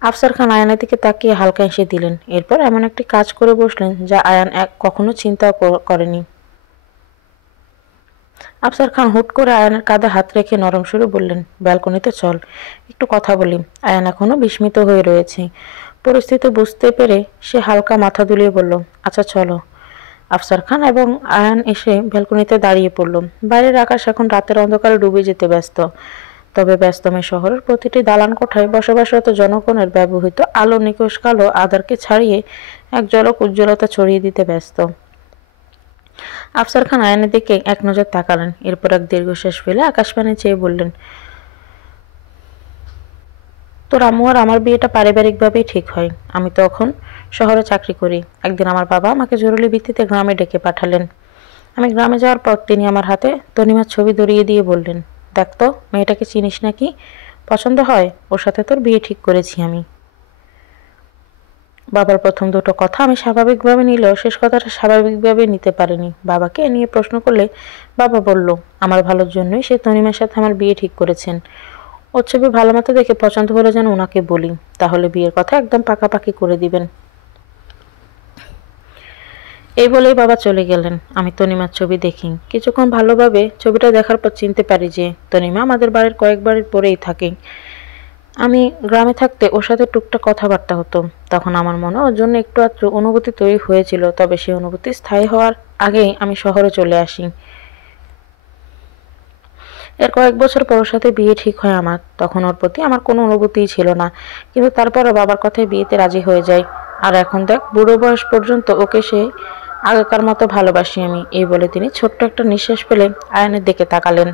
আফসার খান আয়ানের দিকে তাকিয়ে হালকা হেসে দিলেন। এরপর এমন একটি কাজ করে বসলেন যা আয়ান কখনো চিন্তাও করেনি। আফসার খান হুট করে আয়ানের কাঁধে হাত রেখে নরম সুরে বললেন, ব্যালকনিতে চল, একটু কথা বলি। আয়ান এখনো বিস্মিত হয়ে রয়েছে। পরিস্থিতি বুঝতে পেরে সে হালকা মাথা দুলিয়ে বলল, আচ্ছা চলো। আফসার খান এবং আয়ান এসে ব্যালকনিতে দাঁড়িয়ে পড়ল। বাইরের আকাশ এখন রাতের অন্ধকারে ডুবে যেতে ব্যস্ত। তবে ব্যস্তময় শহরের প্রতিটি দালান কোঠায় বসবাসরত জনগণের ব্যবহৃত আলো নিকষ কালো আধারকে ছাড়িয়ে এক ঝলক উজ্জ্বলতা ছড়িয়ে দিতে ব্যস্ত। আফসার খান আয়ানের দিকে এক নজর তাকালেন, এরপর এক দীর্ঘশ্বাস ফেলে আকাশপানে চেয়ে বললেন, তোর আম্মু আর আমার বিয়েটা পারিবারিকভাবেই ঠিক হয়। আমি তখন শহরে চাকরি করি। একদিন আমার বাবা আমাকে জরুরি ভিত্তিতে গ্রামে ডেকে পাঠালেন। আমি গ্রামে যাওয়ার পর তিনি আমার হাতে তনিমার ছবি ধরিয়ে দিয়ে বললেন, দেখ তো মেয়েটাকে চিনিস নাকি? পছন্দ হয়? ওর সাথে তোর বিয়ে ঠিক করেছি আমি। বাবার প্রথম দুটো কথা আমি স্বাভাবিকভাবে নিলেও শেষ কথাটা স্বাভাবিকভাবে নিতে পারিনি। বাবাকে এ নিয়ে প্রশ্ন করলে বাবা বলল, আমার ভালোর জন্যই সে তনিমার সাথে আমার বিয়ে ঠিক করেছেন। ওর ছবি ভালো মতো দেখে পছন্দ হলে যেন ওনাকে বলি, তাহলে বিয়ের কথা একদম পাকাপাকি করে দিবেন। এই বলেই বাবা চলে গেলেন। আমি তনিমার ছবি দেখি। কিছুক্ষণ ভালোভাবে ছবিটা দেখার পর চিনতে পারি যে তনিমা আমাদের বাড়ির কয়েক বাড়ির পরেই থাকে। আমি গ্রামে থাকতে ওর সাথে টুকটাক কথাবার্তা হতো। তখন আমার মনে ওর জন্য একটু আধটু অনুভূতি তৈরি হয়েছিল, তবে সেই অনুভূতি স্থায়ী হওয়ার আগেই আমি শহরে চলে আসি। এর কয়েক বছর পর ওর সাথে বিয়ে ঠিক হয় আমার। তখন ওর প্রতি আমার কোনো অনুভূতিই ছিল না, কিন্তু তারপরও বাবার কথায় বিয়েতে রাজি হয়ে যায়। আর এখন দেখ, বুড়ো বয়স পর্যন্ত ওকে সে আগেকার মতো ভালোবাসি আমি। এই বলে তিনি ছোট্ট একটা নিঃশ্বাস ফেলে আয়নের দিকে তাকালেন।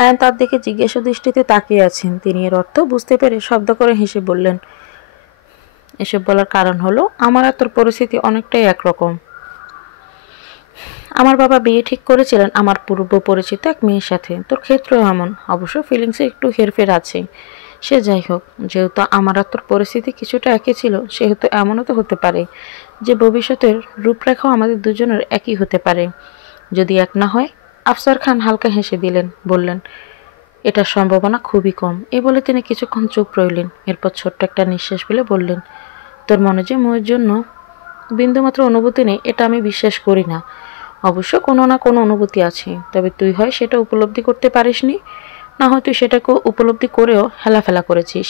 আয়ান তার দিকে জিজ্ঞাসা দৃষ্টিতে তাকিয়ে আছেন। তিনি এর অর্থ বুঝতে পেরে শব্দ করে হেসে বললেন, এসব বলার কারণ হলো আমার আর তোর পরিস্থিতি অনেকটাই একরকম। আমার বাবা বিয়ে ঠিক করেছিলেন আমার পূর্ব পরিচিত এক মেয়ের সাথে। তোর ক্ষেত্রেও এমন। অবশ্য ফিলিংসে একটু হেরফের আছে। সে যাই হোক, যেহেতু আমার আর তোর পরিস্থিতি কিছুটা একই ছিল, সেহেতু এমনও তো হতে পারে যে ভবিষ্যতের রূপরেখাও আমাদের দুজনের একই হতে পারে। যদি এক না হয়। আফসার খান হালকা হেসে দিলেন, বললেন, এটার সম্ভাবনা খুবই কম। এ বলে তিনি কিছুক্ষণ চুপ রইলেন। এরপর ছোট্ট একটা নিঃশ্বাস ফেলে বললেন, তোর মনে যে মেয়ের জন্য বিন্দুমাত্র অনুভূতি নেই এটা আমি বিশ্বাস করি না। অবশ্য কোনো না কোনো অনুভূতি আছে, তবে তুই হয় সেটা উপলব্ধি করতে পারিসনি, না হয় তুই সেটাকে উপলব্ধি করেও হেলাফেলা করেছিস।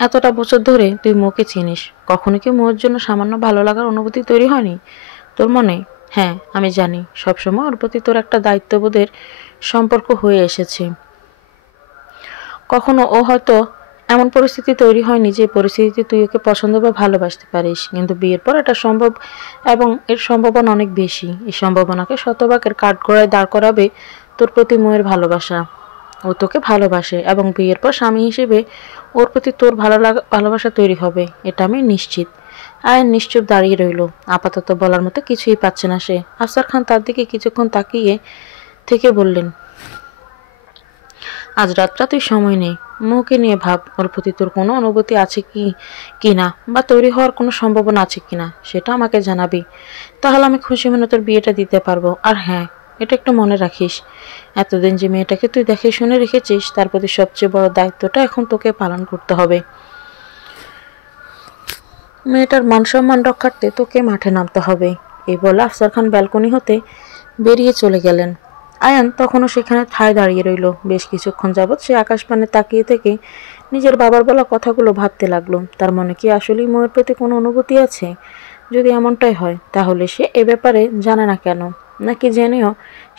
এতটা বছর ধরে তুই মোকে চিনিস, কখনো কি মোর জন্য সামান্য ভালো লাগার অনুভূতি তৈরি হয়নি তোর মনে? হ্যাঁ, আমি জানি সবসময় ওর প্রতি তোর একটা দায়িত্ববোধের সম্পর্ক হয়ে এসেছে। কখনো ও হয়তো এমন পরিস্থিতি তৈরি হয়নি যে পরিস্থিতিতে তুই ওকে পছন্দ বা ভালোবাসতে পারিস, কিন্তু বিয়ের পর এটা সম্ভব, এবং এর সম্ভাবনা অনেক বেশি। এই সম্ভাবনাকে শতভাগের কাঠগড়ায় দাঁড় করাবে তোর প্রতি মোয়ের ভালোবাসা। ও তোকে ভালোবাসে এবং বিয়ের পর স্বামী হিসেবে ওর প্রতি তোর ভালোবাসা তৈরি হবে, এটা আমি নিশ্চিত। আয়ন নিশ্চুপ দাঁড়িয়ে রইল। আপাতত বলার মতো কিছুই পাচ্ছে না সে। আফসার খান তার দিকে কিছুক্ষণ তাকিয়ে থেকে বললেন, আজ রাতটা তুই সময় নেই, মোকে নিয়ে ভাব। ওর প্রতি তোর কোনো অনুভূতি আছে কি না, বা তৈরি হওয়ার কোনো সম্ভাবনা আছে কিনা সেটা আমাকে জানাবি। তাহলে আমি খুশি মনে তোর বিয়েটা দিতে পারবো। আর হ্যাঁ, এটা একটু মনে রাখিস, এতদিন যে মেয়েটাকে তুই দেখে শুনে রেখেছিস তার প্রতি সবচেয়ে বড় দায়িত্বটা এখন তোকে পালন করতে হবে। মেয়েটার মান সম্মান রক্ষার্থে তোকে মাঠে নামতে হবে। এই বলে আফসার খান ব্যালকনি হতে বেরিয়ে চলে গেলেন। আয়ান তখনও সেখানে ঠায় দাঁড়িয়ে রইল। বেশ কিছুক্ষণ যাবৎ সে আকাশপানে তাকিয়ে থেকে নিজের বাবার বলা কথাগুলো ভাবতে লাগলো। তার মনে কি আসলেই মোয়ের প্রতি কোনো অনুভূতি আছে? যদি এমনটাই হয়, তাহলে সে এ ব্যাপারে জানে না কেন, নাকি জেনেও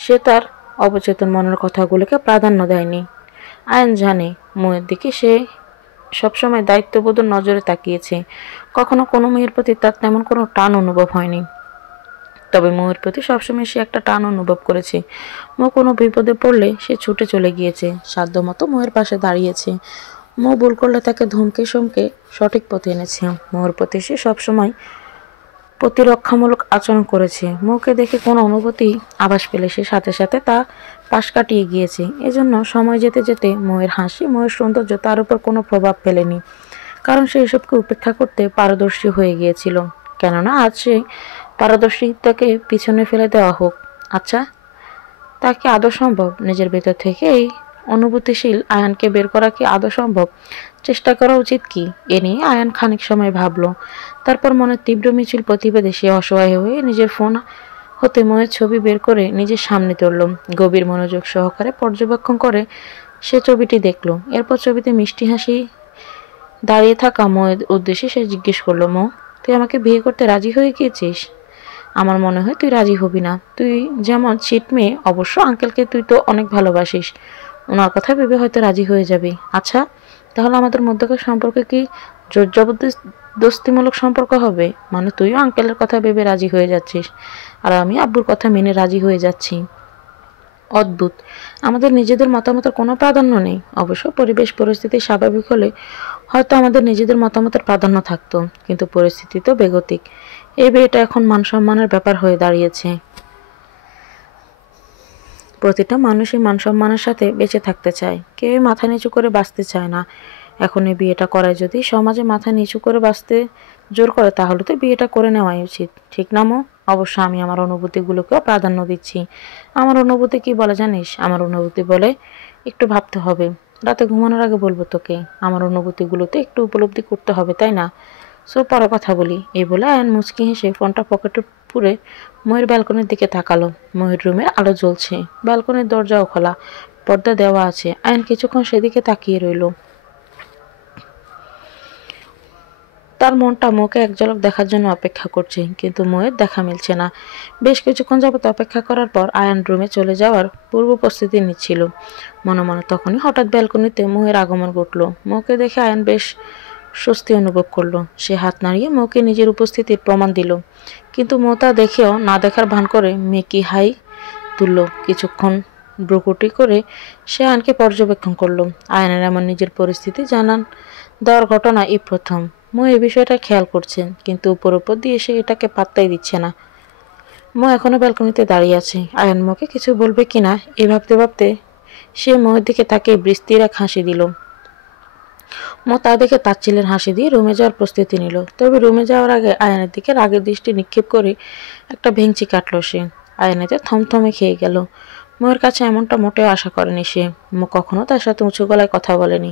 সে তার অবচেতন মনের কথাগুলোকে প্রাধান্য দেয়নি? আয়ান জানে মোয়ের দিকে সে সবসময় দায়িত্ববোধের নজরে তাকিয়েছে। কখনো কোনো মেয়ের প্রতি তার তেমন কোনো টান অনুভব হয়নি, তবে মোয়ের প্রতি সবসময় সে একটা টান অনুভব করেছে। মো কোনো বিপদে পড়লে সে ছুটে চলে গিয়েছে, সাধ্যমতো মোয়ের পাশে দাঁড়িয়েছে। মৌ ভুল করলে তাকে ধমকে সমকে সঠিক পথে এনেছে। মৌর প্রতি সে সবসময় প্রতিরক্ষামূলক আচরণ করেছে। মৌকে দেখে কোনো অনুভূতি আভাস পেলে সে সাথে সাথে তা পাশ কাটিয়ে গিয়েছে। এজন্য সময় যেতে যেতে মৌয়ের হাসি, মৌয়ের সৌন্দর্য তার উপর কোনো প্রভাব ফেলেনি, কারণ সে এসবকে উপেক্ষা করতে পারদর্শী হয়ে গিয়েছিল। কেননা আজ সে পারদর্শিতাকে পিছনে ফেলে দেওয়া হোক, আচ্ছা তা কি আদৌ সম্ভব? নিজের ভেতর থেকে এই অনুভূতিশীল আয়ানকে বের করা কি আদৌ সম্ভব? চেষ্টা করা উচিত কি? এ নিয়ে আয়ান খানিক সময় ভাবল। তারপর মনের তীব্র মিছিল প্রতিবাদে সে অসহায় হয়ে নিজের ফোন হতে ময়ের ছবি বের করে নিজের সামনে তুলল। গভীর মনোযোগ সহকারে পর্যবেক্ষণ করে সে ছবিটি দেখল। এরপর ছবিতে মিষ্টি হাসি দাঁড়িয়ে থাকা ময়ের উদ্দেশ্যে সে জিজ্ঞেস করলো, মো, তুই আমাকে বিয়ে করতে রাজি হয়ে গিয়েছিস? আমার মনে হয় তুই রাজি হবি না। তুই যেমন চিট মেয়ে, অবশ্য আঙ্কেলকে তুই তো অনেক ভালোবাসিস, ওনার কথা ভেবে হয়তো রাজি হয়ে যাবি। আচ্ছা, তাহলে আমাদের মধ্যকার সম্পর্ক কি জোর জবরদস্তিমূলক সম্পর্ক হবে? মানে তুইও আঙ্কেলের কথা ভেবে রাজি হয়ে যাচ্ছিস আর আমি আব্বুর কথা মেনে রাজি হয়ে যাচ্ছি। অদ্ভুত, আমাদের নিজেদের মতামতের কোনো প্রাধান্য নেই। অবশ্য পরিবেশ পরিস্থিতি স্বাভাবিক হলে হয়তো আমাদের নিজেদের মতামতের প্রাধান্য থাকতো, কিন্তু পরিস্থিতি তো বেগতিক। এই বিয়েটা এখন মান সম্মানের ব্যাপার হয়ে দাঁড়িয়েছে। প্রতিটা মানুষই মান সম্মানের সাথে বেঁচে থাকতে চায়, কেউই মাথা নিচু করে বাঁচতে চায় না। এখন এই বিয়েটা করায় যদি সমাজে মাথা নিচু করে বাঁচতে জোর করে, তাহলে তো বিয়েটা করে নেওয়াই উচিত, ঠিক না মো? অবশ্য আমি আমার অনুভূতিগুলোকেও প্রাধান্য দিচ্ছি। আমার অনুভূতি কি বলে জানিস? আমার অনুভূতি বলে একটু ভাবতে হবে, রাতে ঘুমানোর আগে বলবো তোকে। আমার অনুভূতিগুলোতে একটু উপলব্ধি করতে হবে, তাই না? সো পরে কথা বলি। এই বলে আয়ান মুচকি হেসে ফোনটা পকেটে পুরে ময়ের ব্যালকনির দিকে তাকালো। ময়ের রুমের আলো জ্বলছে, ব্যালকনির দরজাও খোলা, পর্দা দেওয়া আছে। আয়ান কিছুক্ষণ সেদিকে তাকিয়ে রইল। তার মনটা মোকে এক ঝলক দেখার জন্য অপেক্ষা করছে, কিন্তু মোয়ের দেখা মিলছে না। বেশ কিছুক্ষণ যাবত অপেক্ষা করার পর আয়ান রুমে চলে যাওয়ার পূর্ব প্রস্তুতি নিচ্ছিল মনে মনে। তখনই হঠাৎ ব্যালকনিতে মোয়ের আগমন ঘটল। মোকে দেখে আয়ান বেশ স্বস্তি অনুভব করলো। সে হাত নাড়িয়ে মোকে নিজের উপস্থিতির প্রমাণ দিল, কিন্তু মো তা দেখেও না দেখার ভান করে মেকি হাই তুলল। কিছুক্ষণ ভ্রুকুটি করে সে আয়নকে পর্যবেক্ষণ করলো। আয়নের এমন নিজের পরিস্থিতি জানান দেওয়ার ঘটনা এই প্রথম। মো এই বিষয়টা খেয়াল করছেন, কিন্তু উপর উপর দিয়ে সে এটাকে পাত্তাই দিচ্ছে না। মো এখনো ব্যালকনিতে দাঁড়িয়ে আছে। আয়ন মোকে কিছু বলবে কিনা এই ভাবতে ভাবতে সে মোয়ের দিকে তাকে বৃষ্টির এক হাসি দিল। মো তা দেখে তাচ্ছিলের হাসি দিয়ে রুমে যাওয়ার প্রস্তুতি নিল। তবে রুমে যাওয়ার আগে আয়নের দিকে রাগের দৃষ্টি নিক্ষেপ করে একটা ভেঙচি কাটল সে। আয়নাতে থমথমে খেয়ে গেল। মোয়ের কাছে এমনটা মোটেও আশা করেনি সে। মো কখনো তার সাথে উঁচু গলায় কথা বলেনি,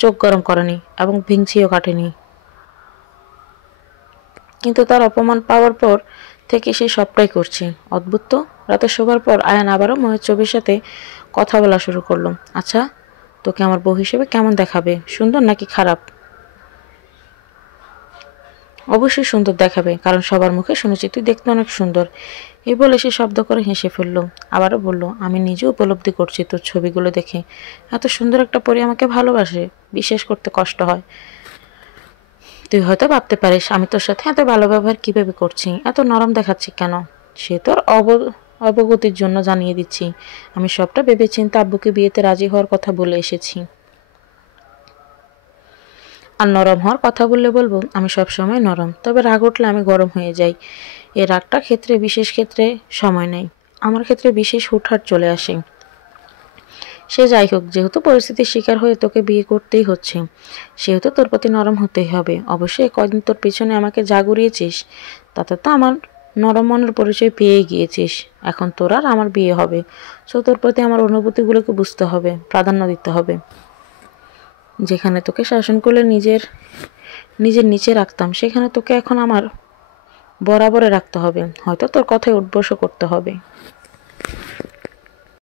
চোখ গরম করেনি এবং ভেঙচিও কাটেনি। কিন্তু তার অপমান পাওয়ার পর থেকে সে সবটাই করছে। অদ্ভুত তো। রাতে শোবার পর আয়ান আবারও মোয়ের ছবির সাথে কথা বলা শুরু করলো। আচ্ছা, তোকে আমার বউ হিসেবে কেমন দেখাবে? সুন্দর নাকি খারাপ? অবশ্যই সুন্দর দেখাবে, কারণ সবার মুখে শুনেছি তুই দেখতে অনেক সুন্দর। এই বলে সে শব্দ করে হেসে ফেলল। আবারও বলল, আমি নিজে উপলব্ধি করছি তোর ছবিগুলো দেখে এত সুন্দর একটা পরি আমাকে ভালোবাসে, বিশ্বাস করতে কষ্ট হয়। তুই হয়তো ভাবতে পারিস আমি তোর সাথে এত ভালো ব্যবহার কিভাবে করছি, এত নরম দেখাচ্ছি কেন? সে তোর অবগতির জন্য জানিয়ে দিচ্ছি, আমি সবটা ভেবেচিন্তে আব্বুকে বিয়েতে রাজি হওয়ার কথা বলে এসেছি। আর নরম হওয়ার কথা বললে বলবো, আমি সবসময় নরম, তবে রাগ উঠলে আমি গরম হয়ে যাই। এই রাগটা বিশেষ ক্ষেত্রে সময় নেই, আমার ক্ষেত্রে বিশেষ হুটহাট চলে আসে। সে যাই হোক, যেহেতু পরিস্থিতির শিকার হয়ে তোকে বিয়ে করতেই হচ্ছে, সেহেতু তোর প্রতি নরম হতেই হবে। অবশ্যই কদিন তোর পিছনে আমাকে যা ঘুরিয়েছিস, তাতে তো আমার নরম মনের পরিচয় পেয়েই গিয়েছিস। এখন তোর আর আমার বিয়ে হবে, সো তোর প্রতি আমার অনুভূতিগুলোকে বুঝতে হবে, প্রাধান্য দিতে হবে। যেখানে তোকে শাসন করলে নিজের নিচে রাখতাম, সেখানে তোকে এখন আমার বরাবরে রাখতে হবে। হয়তো তোর কথায় উঠবসও করতে হবে।